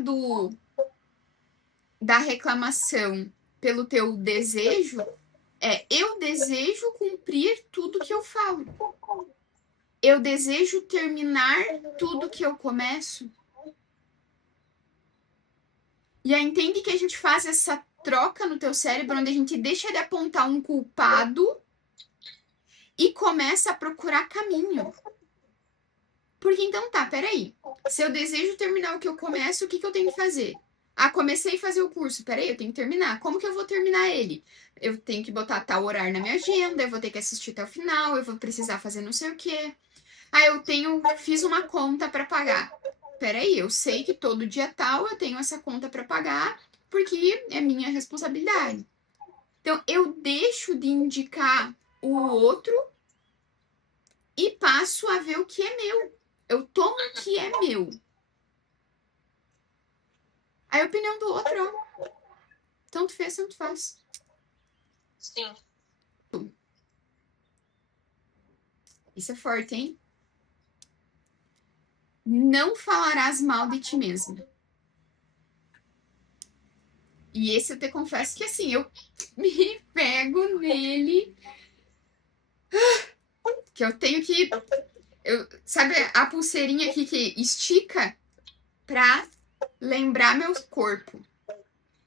da reclamação pelo teu desejo é eu desejo cumprir tudo que eu falo. Eu desejo terminar tudo que eu começo. E aí entende que a gente faz essa troca no teu cérebro, onde a gente deixa de apontar um culpado e começa a procurar caminho. Porque então tá, peraí. Se eu desejo terminar o que eu começo, o que eu tenho que fazer? Ah, comecei a fazer o curso. Peraí, eu tenho que terminar. Como que eu vou terminar ele? Eu tenho que botar tal horário na minha agenda, eu vou ter que assistir até o final, eu vou precisar fazer não sei o quê. Ah, fiz uma conta para pagar. Peraí, eu sei que todo dia tal eu tenho essa conta para pagar, porque é minha responsabilidade. Então, eu deixo de indicar o outro e passo a ver o que é meu. Eu tomo o que é meu. Aí a opinião do outro, ó, tanto fez, tanto faz. Sim. Isso é forte, hein? Não falarás mal de ti mesmo. E esse eu te confesso que assim, eu me pego nele. Que eu tenho que. Sabe a pulseirinha aqui que estica pra lembrar meu corpo?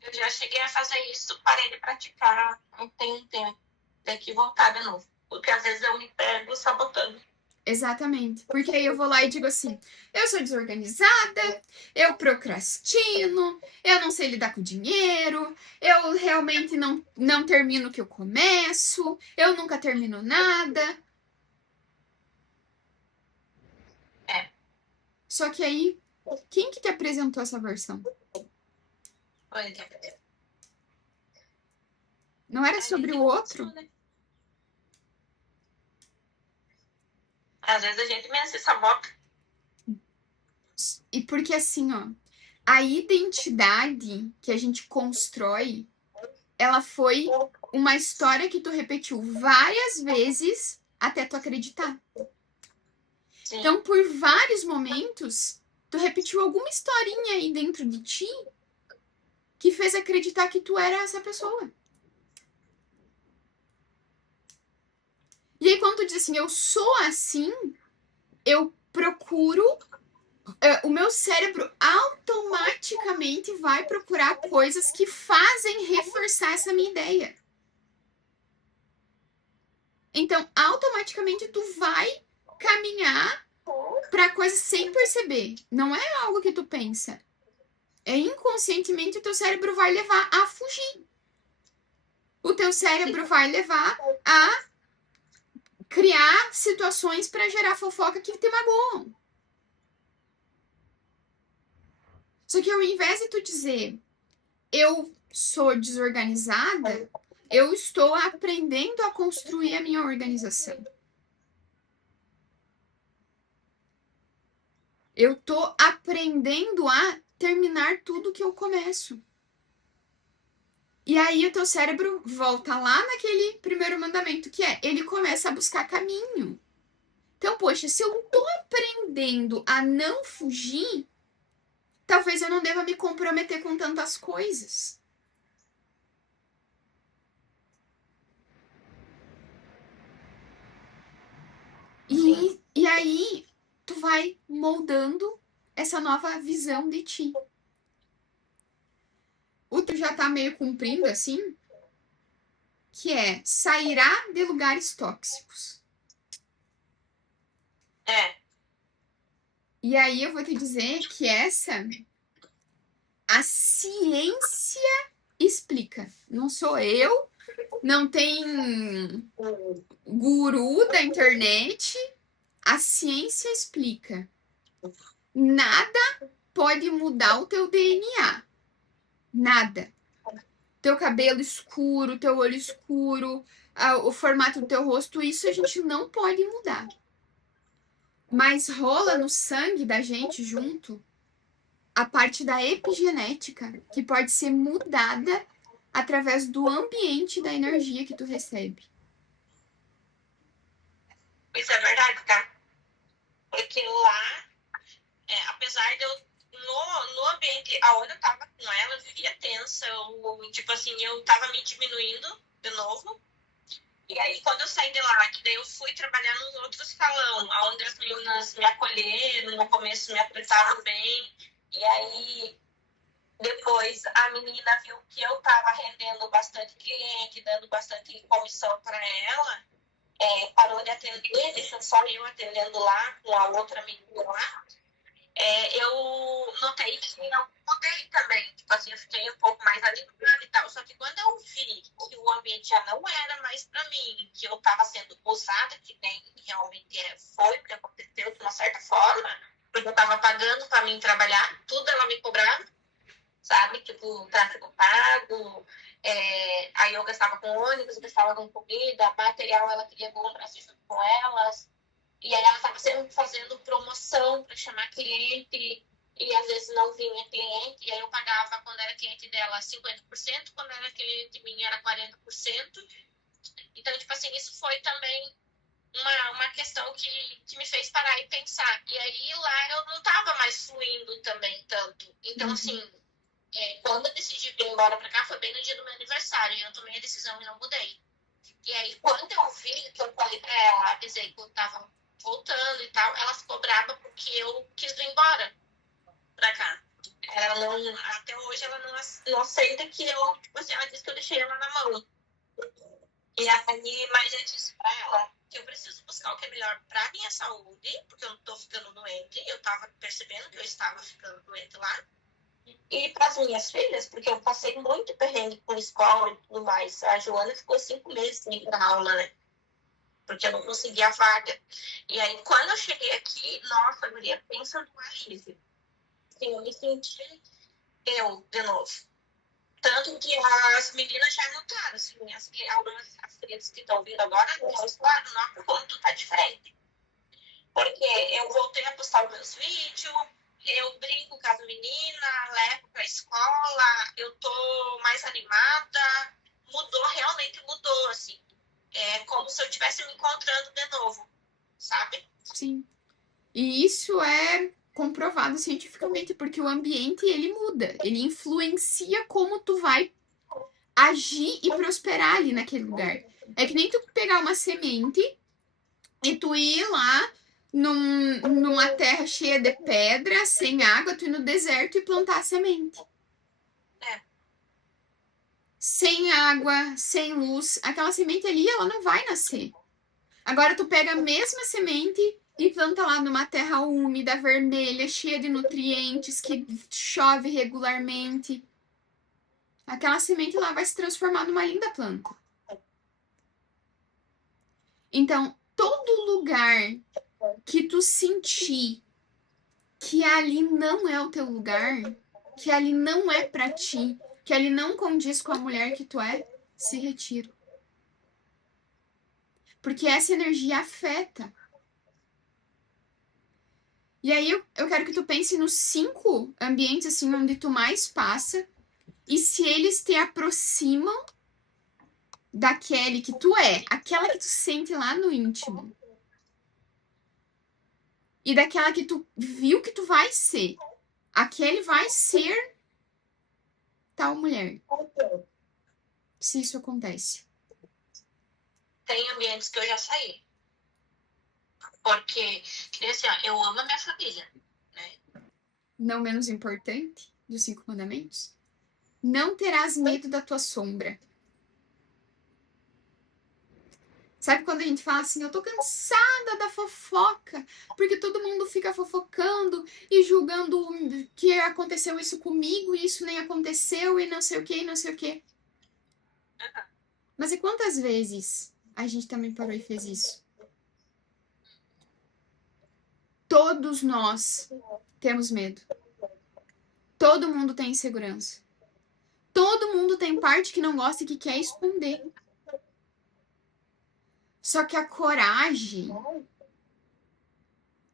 Eu já cheguei a fazer isso, parei de praticar não tem um tempo. Tem que voltar de novo. Porque às vezes eu me pego sabotando. Exatamente. Porque aí eu vou lá e digo assim: eu sou desorganizada, eu procrastino, eu não sei lidar com dinheiro, eu realmente não termino o que eu começo, eu nunca termino nada. É. Só que aí, quem que te apresentou essa versão? Pois é. Não era sobre o outro? Né? Às vezes a gente mesmo se sabota. E porque assim, ó, a identidade que a gente constrói, ela foi uma história que tu repetiu várias vezes até tu acreditar. Sim. Então, por vários momentos, tu repetiu alguma historinha aí dentro de ti que fez acreditar que tu era essa pessoa. E aí, quando tu diz assim, eu sou assim, eu procuro. O meu cérebro automaticamente vai procurar coisas que fazem reforçar essa minha ideia. Então, automaticamente tu vai caminhar para coisas sem perceber. Não é algo que tu pensa. É inconscientemente o teu cérebro vai levar a fugir. O teu cérebro vai levar a criar situações para gerar fofoca que te magoam. Só que ao invés de tu dizer eu sou desorganizada, eu estou aprendendo a construir a minha organização. Eu estou aprendendo a terminar tudo que eu começo. E aí o teu cérebro volta lá naquele primeiro mandamento, que é, ele começa a buscar caminho. Então, poxa, se eu tô aprendendo a não fugir, talvez eu não deva me comprometer com tantas coisas. E aí, tu vai moldando essa nova visão de ti. O tu já tá meio cumprindo assim, que é sairá de lugares tóxicos. É. E aí eu vou te dizer que a ciência explica. Não sou eu, não tem guru da internet, a ciência explica. Nada pode mudar o teu DNA. Nada. Teu cabelo escuro, teu olho escuro, o formato do teu rosto, isso a gente não pode mudar. Mas rola no sangue da gente junto a parte da epigenética, que pode ser mudada através do ambiente e da energia que tu recebe. Isso é verdade, tá? Porque lá, apesar de eu, no ambiente aonde eu tava com ela, eu vivia tensa, tipo assim, eu tava me diminuindo de novo. E aí, quando eu saí de lá, que daí eu fui trabalhar nos outros escalão, onde as meninas me acolheram, no começo me apertaram bem. E aí, depois, a menina viu que eu tava rendendo bastante cliente, dando bastante comissão para ela. parou de atender, deixou só eu atendendo lá, com a outra menina lá. Eu notei que eu mudei também. Tipo assim, eu fiquei um pouco mais animada e tal. Só que quando eu vi que o ambiente já não era mais pra mim, que eu tava sendo usada, que nem realmente foi, porque aconteceu de uma certa forma, porque eu tava pagando pra mim trabalhar, tudo ela me cobrava, sabe? Tipo, tráfego pago, aí eu gastava com ônibus, gastava com comida, material ela queria comprar junto com elas. E aí ela estava sempre fazendo promoção para chamar cliente e às vezes não vinha cliente. E aí eu pagava quando era cliente dela 50%, quando era cliente minha era 40%. Então, tipo assim, isso foi também uma questão que me fez parar e pensar. E aí lá eu não estava mais fluindo também tanto. Então, assim, quando eu decidi vir embora para cá, foi bem no dia do meu aniversário. E eu tomei a decisão e não mudei. E aí, quando eu vi que eu falei pra ela, avisei que eu tava voltando e tal, ela ficou brava porque eu quis vir embora pra cá. Ela não, até hoje ela não aceita que eu, tipo assim, ela disse que eu deixei ela na mão. E aí, mas eu disse pra ela que eu preciso buscar o que é melhor pra minha saúde, porque eu não tô ficando doente, eu tava percebendo que eu estava ficando doente lá. E para as minhas filhas, porque eu passei muito perrengue com escola e tudo mais. A Joana ficou 5 meses sem ir para aula, né? Porque eu não conseguia a vaga. E aí, quando eu cheguei aqui, nossa, Maria, pensa no alívio. Assim, eu me senti eu de novo. Tanto que as meninas já notaram, assim, as crianças que estão vindo agora, elas falaram, nossa, como tu tá diferente. Porque eu voltei a postar os meus vídeos, eu brinco com as meninas, levo pra escola, eu tô mais animada, mudou, realmente mudou, assim. É como se eu estivesse me encontrando de novo, sabe? Sim. E isso é comprovado cientificamente, porque o ambiente, ele muda. Ele influencia como tu vai agir e prosperar ali naquele lugar. É que nem tu pegar uma semente e tu ir lá numa terra cheia de pedra, sem água, tu ir no deserto e plantar a semente. Sem água, sem luz, aquela semente ali, ela não vai nascer. Agora tu pega a mesma semente e planta lá numa terra úmida, vermelha, cheia de nutrientes, que chove regularmente. Aquela semente lá vai se transformar numa linda planta. Então, todo lugar que tu sentir que ali não é o teu lugar, que ali não é pra ti, que ali não condiz com a mulher que tu é, se retira. Porque essa energia afeta. E aí eu quero que tu pense nos 5 ambientes assim onde tu mais passa e se eles te aproximam daquele que tu é, aquela que tu sente lá no íntimo. E daquela que tu viu que tu vai ser. Aquele vai ser tal mulher. Se isso acontece. Tem ambientes que eu já saí. Porque, assim, ó, eu amo a minha família, né? Não menos importante dos 5 mandamentos. Não terás medo da tua sombra. Sabe quando a gente fala assim, eu tô cansada da fofoca, porque todo mundo fica fofocando e julgando que aconteceu isso comigo e isso nem aconteceu e não sei o que e não sei o que. Mas e quantas vezes a gente também parou e fez isso? Todos nós temos medo. Todo mundo tem insegurança. Todo mundo tem parte que não gosta e que quer esconder. Só que a coragem,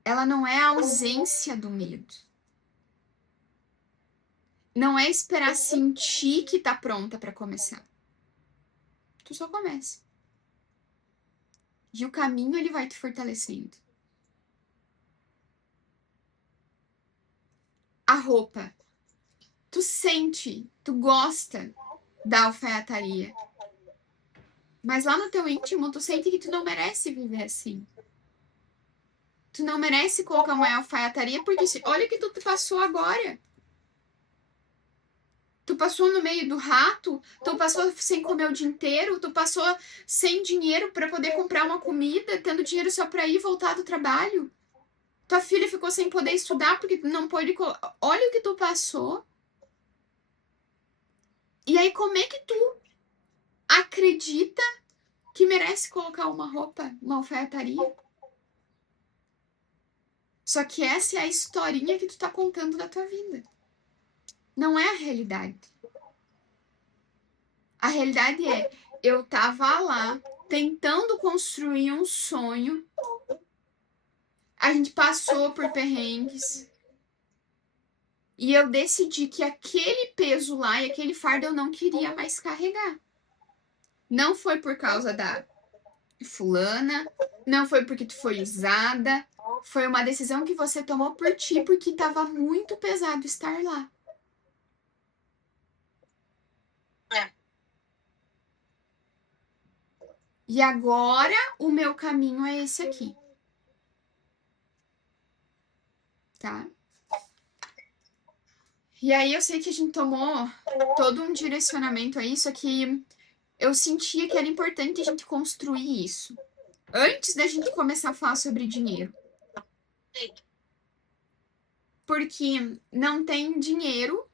ela não é a ausência do medo. Não é esperar sentir que tá pronta pra começar. Tu só começa. E o caminho, ele vai te fortalecendo. A roupa. Tu sente, tu gosta da alfaiataria. Mas lá no teu íntimo, tu sente que tu não merece viver assim. Tu não merece colocar uma alfaiataria, porque olha o que tu passou agora. Tu passou no meio do rato, tu passou sem comer o dia inteiro, tu passou sem dinheiro para poder comprar uma comida, tendo dinheiro só para ir e voltar do trabalho. Tua filha ficou sem poder estudar porque não pôde. Olha o que tu passou. E aí, como é que tu acredita que merece colocar uma roupa, uma alfaiataria? Só que essa é a historinha que tu tá contando da tua vida. Não é a realidade. A realidade é, eu tava lá tentando construir um sonho. A gente passou por perrengues. E eu decidi que aquele peso lá e aquele fardo eu não queria mais carregar. Não foi por causa da fulana, não foi porque tu foi usada, foi uma decisão que você tomou por ti, porque tava muito pesado estar lá. É. E agora o meu caminho é esse aqui. Tá? E aí eu sei que a gente tomou todo um direcionamento a isso, que eu sentia que era importante a gente construir isso. Antes da gente começar a falar sobre dinheiro. Sim. Porque não tem dinheiro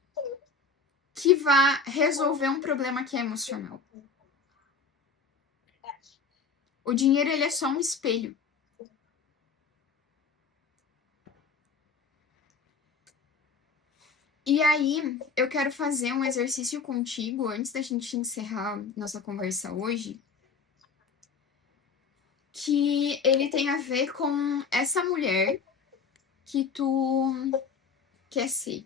que vá resolver um problema que é emocional. O dinheiro, ele é só um espelho. E aí, eu quero fazer um exercício contigo antes da gente encerrar nossa conversa hoje, que ele tem a ver com essa mulher que tu quer ser.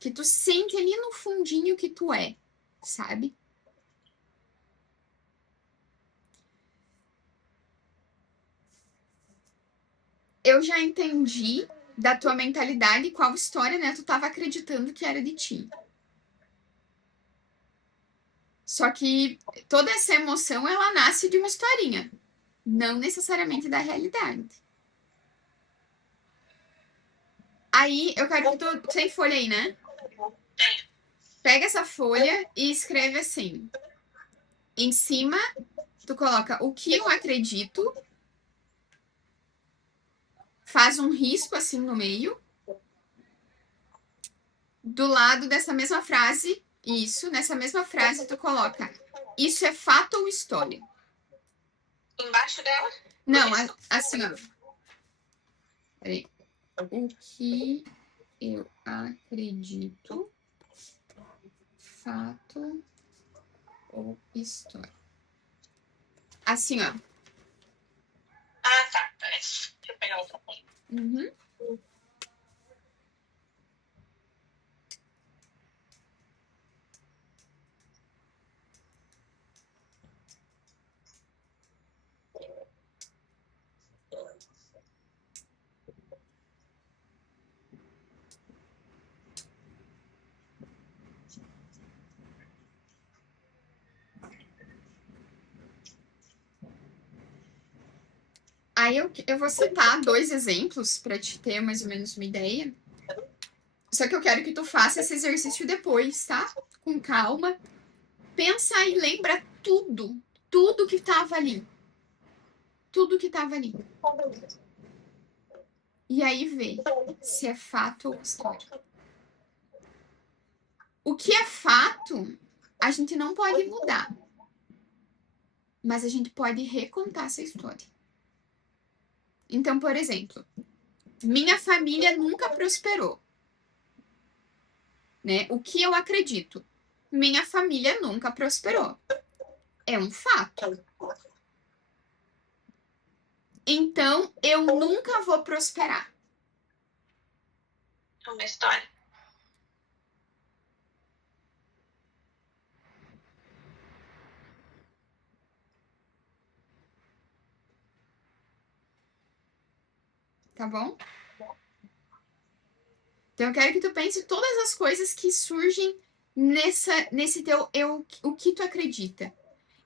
Que tu sente ali no fundinho que tu é, sabe? Eu já entendi da tua mentalidade qual história, né, tu tava acreditando que era de ti. Só que toda essa emoção, ela nasce de uma historinha, não necessariamente da realidade. Aí, eu quero que tu... Tem folha aí, né? Pega essa folha e escreve assim. Em cima, tu coloca o que eu acredito, faz um risco assim no meio. Do lado dessa mesma frase, nessa mesma frase tu coloca, isso é fato ou história? Embaixo dela? Não, assim, ó. Peraí. O que eu acredito, fato ou história? Assim, ó. Ah, tá. Peraí. Deixa eu pegar outra folha. Uhum. Aí eu vou citar 2 exemplos para te ter mais ou menos uma ideia. Só que eu quero que tu faça esse exercício depois, tá? Com calma. Pensa e lembra tudo que tava ali. Tudo que tava ali. E aí vê se é fato ou história. O que é fato, a gente não pode mudar. Mas a gente pode recontar essa história. Então, por exemplo, minha família nunca prosperou. Né? O que eu acredito? Minha família nunca prosperou. É um fato. Então, eu nunca vou prosperar. É uma história. Tá bom? Então, eu quero que tu pense todas as coisas que surgem nesse teu o que tu acredita.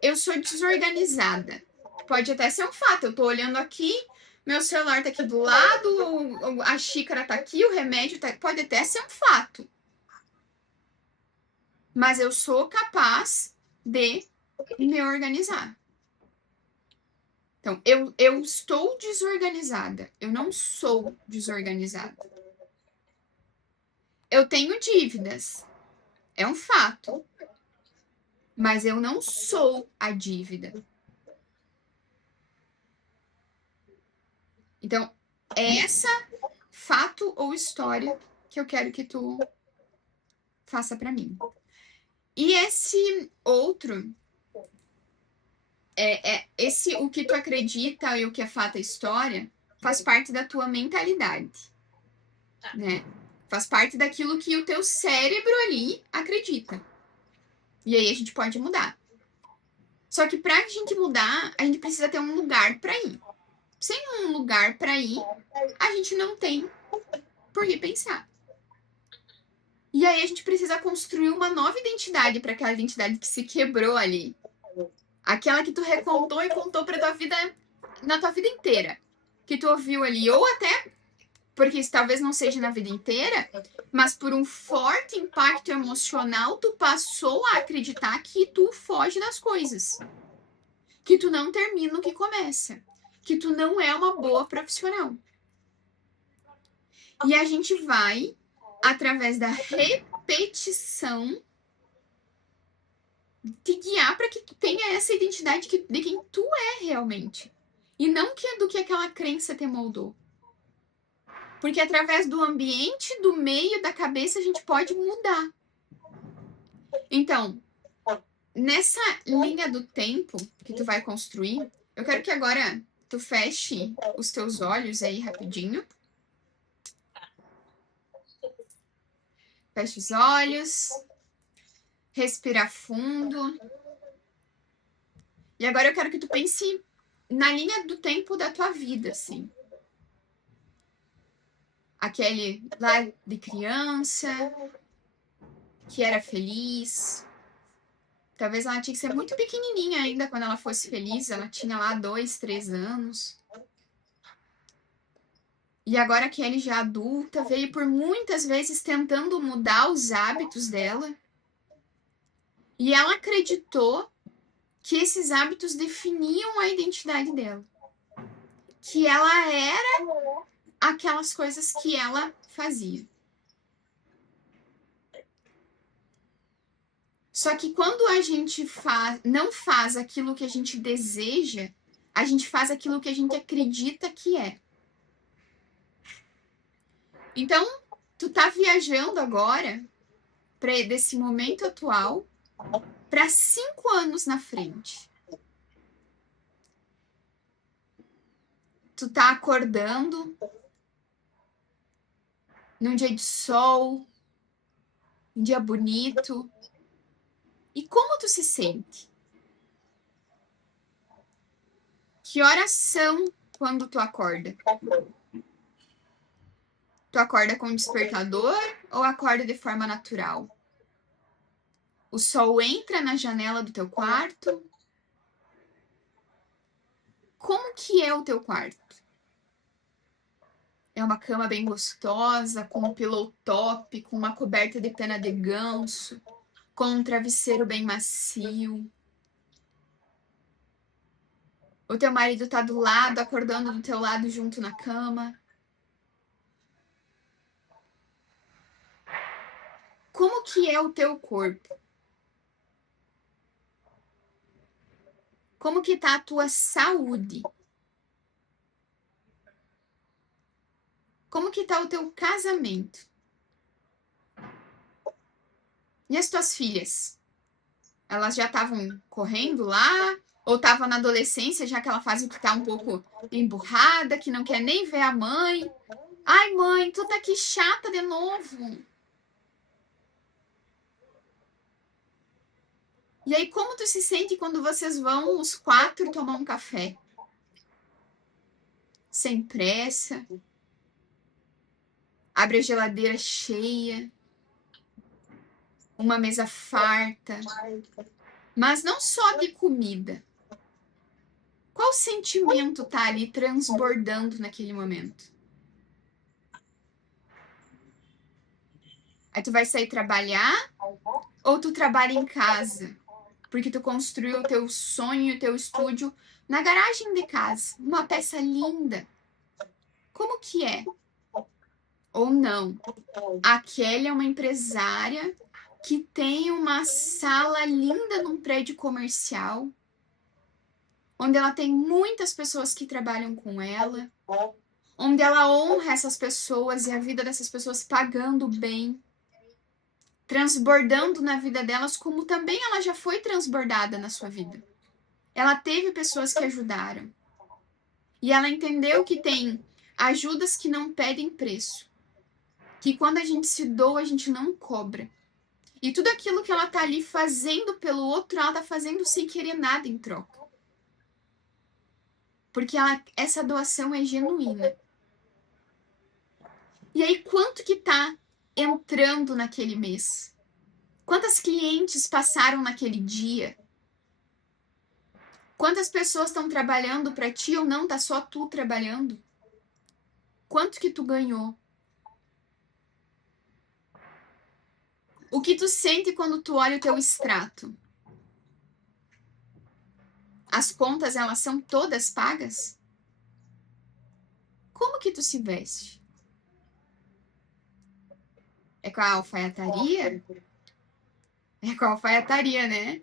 Eu sou desorganizada. Pode até ser um fato. Eu tô olhando aqui, meu celular tá aqui do lado, a xícara tá aqui, o remédio tá... Pode até ser um fato. mas eu sou capaz de me organizar. Então, eu estou desorganizada. Eu não sou desorganizada. Eu tenho dívidas. É um fato. Mas eu não sou a dívida. Então, é essa fato ou história que eu quero que tu faça pra mim. E esse outro, esse o que tu acredita e o que é fato e história, faz parte da tua mentalidade, né? Faz parte daquilo que o teu cérebro ali acredita. E aí a gente pode mudar. Só que pra gente mudar, a gente precisa ter um lugar pra ir. Sem um lugar pra ir, a gente não tem por que pensar. E aí a gente precisa construir uma nova identidade para aquela identidade que se quebrou ali. Aquela que tu recontou e contou pra tua vida, na tua vida inteira. Que tu ouviu ali. Ou até, porque isso talvez não seja na vida inteira, mas por um forte impacto emocional, tu passou a acreditar que tu foge das coisas. Que tu não termina o que começa. Que tu não é uma boa profissional. E a gente vai, através da repetição, te guiar para que tu tenha essa identidade de quem tu é realmente. E não do que aquela crença te moldou. Porque através do ambiente, do meio, da cabeça, a gente pode mudar. Então, nessa linha do tempo que tu vai construir, eu quero que agora tu feche os teus olhos aí rapidinho. Feche os olhos. Respira fundo. E agora eu quero que tu pense na linha do tempo da tua vida, assim. Aquele lá de criança, que era feliz. Talvez ela tinha que ser muito pequenininha ainda quando ela fosse feliz. Ela tinha lá 2, 3 anos. E agora que ele já adulta, veio por muitas vezes tentando mudar os hábitos dela. E ela acreditou que esses hábitos definiam a identidade dela. Que ela era aquelas coisas que ela fazia. Só que quando a gente não faz aquilo que a gente deseja, a gente faz aquilo que a gente acredita que é. Então, tu tá viajando agora desse momento atual para 5 anos na frente. Tu tá acordando num dia de sol, um dia bonito. E como tu se sente? Que horas são quando tu acorda? Tu acorda com um despertador ou acorda de forma natural? O sol entra na janela do teu quarto? Como que é o teu quarto? É uma cama bem gostosa, com um pillow top, com uma coberta de pena de ganso, com um travesseiro bem macio. O teu marido tá do lado, acordando do teu lado junto na cama. Como que é o teu corpo? Como que tá a tua saúde? Como que tá o teu casamento? E as tuas filhas? Elas já estavam correndo lá? Ou estavam na adolescência, já aquela fase que tá um pouco emburrada, que não quer nem ver a mãe? Ai, mãe, tu tá aqui chata de novo. E aí, como tu se sente quando vocês vão os 4 tomar um café? Sem pressa. Abre a geladeira cheia. Uma mesa farta. Mas não só de comida. Qual sentimento tá ali transbordando naquele momento? Aí tu vai sair trabalhar Ou tu trabalha em casa, porque tu construiu o teu sonho, o teu estúdio na garagem de casa, uma peça linda. Como que é? Ou não? A Kelly é uma empresária que tem uma sala linda num prédio comercial, onde ela tem muitas pessoas que trabalham com ela, onde ela honra essas pessoas e a vida dessas pessoas pagando bem, transbordando na vida delas, como também ela já foi transbordada na sua vida. Ela teve pessoas que ajudaram. E ela entendeu que tem ajudas que não pedem preço. Que quando a gente se doa, a gente não cobra. E tudo aquilo que ela tá ali fazendo pelo outro, ela tá fazendo sem querer nada em troca. Porque essa doação é genuína. E aí, quanto que tá entrando naquele mês? Quantas clientes passaram naquele dia? Quantas pessoas estão trabalhando para ti ou não? Tá só tu trabalhando? Quanto que tu ganhou? O que tu sente quando tu olha o teu extrato? As contas, elas são todas pagas? Como que tu se veste? É com a alfaiataria? É com a alfaiataria, né?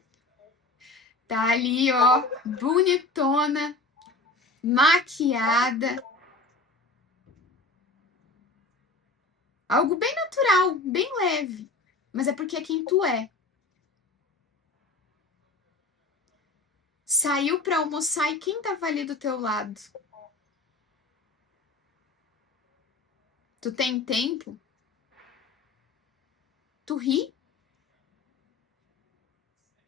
Tá ali, ó, bonitona, maquiada. Algo bem natural, bem leve. Mas é porque é quem tu é. Saiu pra almoçar e quem tava ali do teu lado? Tu tem tempo? Tu ri?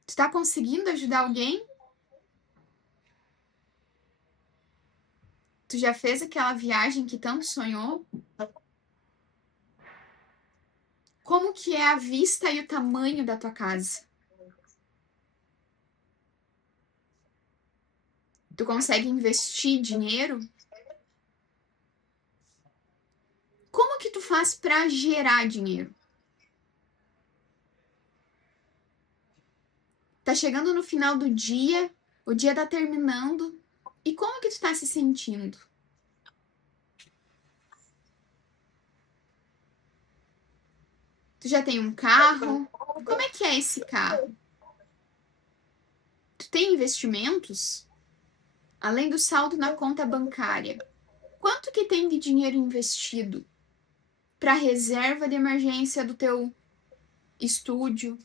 Tu tá conseguindo ajudar alguém? Tu já fez aquela viagem que tanto sonhou? Como que é a vista e o tamanho da tua casa? Tu consegue investir dinheiro? Como que tu faz para gerar dinheiro? Tá chegando no final do dia, o dia tá terminando, e como que tu tá se sentindo? Tu já tem um carro? Como é que é esse carro? Tu tem investimentos? Além do saldo na conta bancária, quanto que tem de dinheiro investido para reserva de emergência do teu estúdio,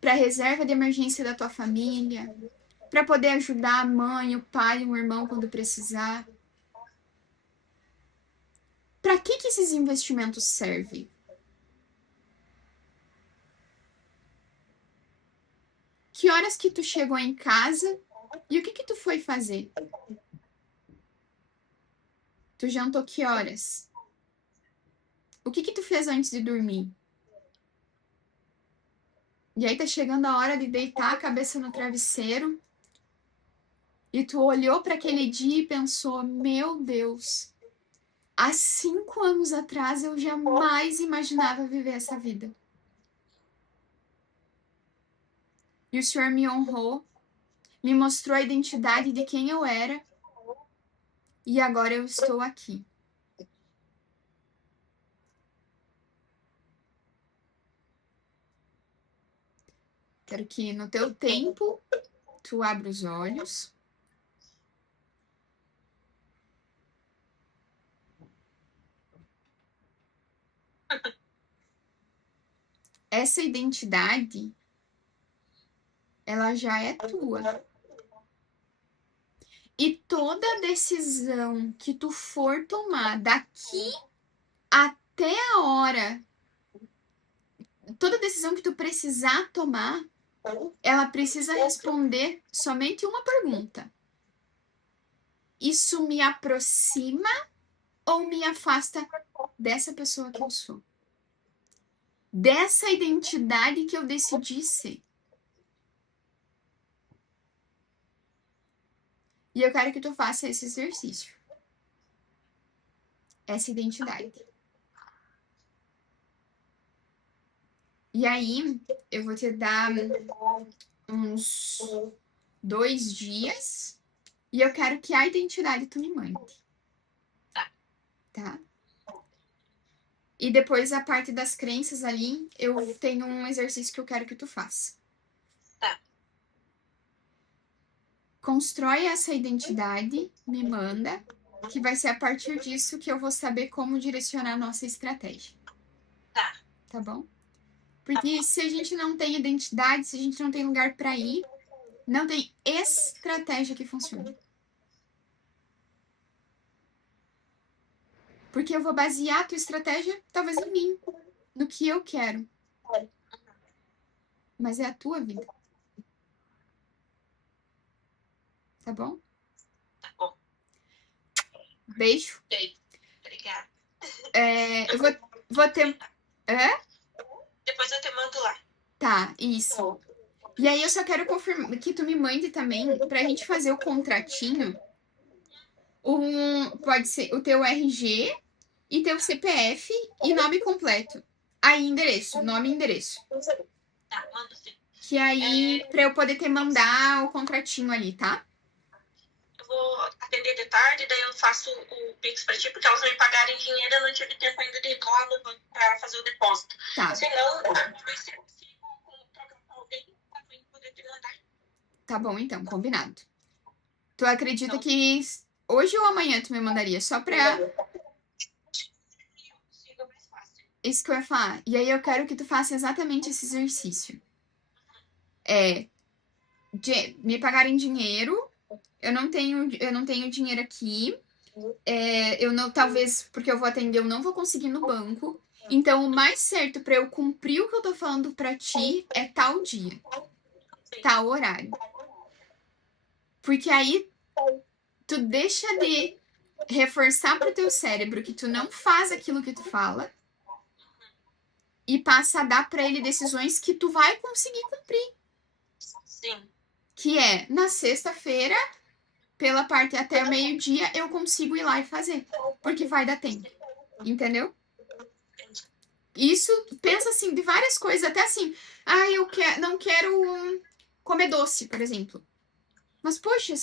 para reserva de emergência da tua família, para poder ajudar a mãe, o pai, o irmão quando precisar? Para que esses investimentos servem? Que horas que tu chegou em casa e o que tu foi fazer? Tu jantou que horas? O que tu fez antes de dormir? E aí tá chegando a hora de deitar a cabeça no travesseiro e tu olhou para aquele dia e pensou: meu Deus, há 5 anos atrás eu jamais imaginava viver essa vida. E o Senhor me honrou, me mostrou a identidade de quem eu era e agora eu estou aqui. Quero que no teu tempo tu abra os olhos. Essa identidade, ela já é tua. E toda decisão que tu for tomar daqui até a hora, toda decisão que tu precisar tomar, ela precisa responder somente uma pergunta: isso me aproxima ou me afasta dessa pessoa que eu sou? Dessa identidade que eu decidi ser. E eu quero que tu faça esse exercício. Essa identidade. E aí, eu vou te dar uns 2 dias e eu quero que a identidade tu me mande. Tá? E depois a parte das crenças ali, eu tenho um exercício que eu quero que tu faça. Tá. Constrói essa identidade, me manda, que vai ser a partir disso que eu vou saber como direcionar a nossa estratégia. Tá. Tá bom? Porque se a gente não tem identidade, se a gente não tem lugar pra ir, não tem estratégia que funcione. Porque eu vou basear a tua estratégia, talvez, em mim, no que eu quero. Mas é a tua vida. Tá bom? Tá bom. Beijo. Obrigada. Eu vou ter... Depois eu te mando lá. Tá, isso. E aí eu só quero confirmar que tu me mande também pra gente fazer o contratinho. Pode ser o teu RG e teu CPF e nome completo. Aí, endereço, nome e endereço. Tá, mando sim. Que aí, pra eu poder te mandar o contratinho ali, tá? Eu vou atender de tarde, daí eu faço o Pix pra ti, porque elas me pagarem dinheiro, eu não tive tempo ainda de ir lá no banco pra fazer o depósito. Tá. Senão, eu ver se eu consigo trocar com alguém pra mim poder te mandar. Tá bom, então, combinado. Tu acredita Então, que hoje ou amanhã tu me mandaria? Só pra siga mais fácil. isso que eu ia falar. E aí eu quero que tu faça exatamente esse exercício. Me pagarem dinheiro. Eu não tenho dinheiro aqui. Eu não, talvez, porque eu vou atender, eu não vou conseguir no banco. Então, o mais certo pra eu cumprir o que eu tô falando pra ti é tal dia, tal horário. Porque aí tu deixa de reforçar pro teu cérebro que tu não faz aquilo que tu fala e passa a dar pra ele decisões que tu vai conseguir cumprir. Sim. Que é, na sexta-feira, pela parte até o meio-dia, eu consigo ir lá e fazer. Porque vai dar tempo. Entendeu? Isso, pensa assim, de várias coisas, até assim, não quero comer doce, por exemplo. Mas, poxa,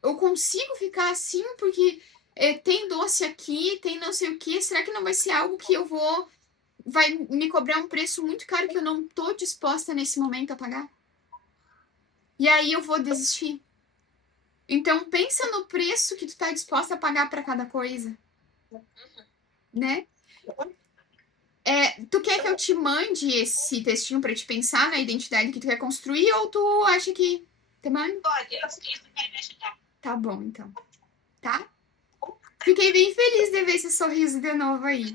eu consigo ficar assim porque tem doce aqui, tem não sei o que, será que não vai ser algo que vai me cobrar um preço muito caro que eu não tô disposta nesse momento a pagar? E aí eu vou desistir. Então, pensa no preço que tu tá disposta a pagar para cada coisa, né? Tu quer que eu te mande esse textinho pra te pensar na identidade que tu quer construir ou tu acha que... Te mando? Pode, isso vai me ajudar. Tá bom, então. Tá? Fiquei bem feliz de ver esse sorriso de novo aí.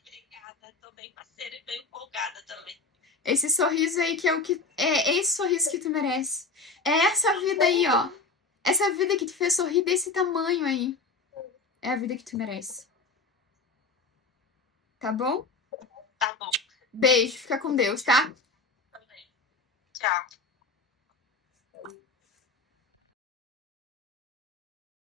Obrigada, tô bem parceira e bem empolgada também. Esse sorriso aí que é o que... É esse sorriso que tu merece. É essa vida aí, ó. Essa vida que te fez sorrir desse tamanho aí. É a vida que tu merece. Tá bom? Tá bom. Beijo, fica com Deus, tá?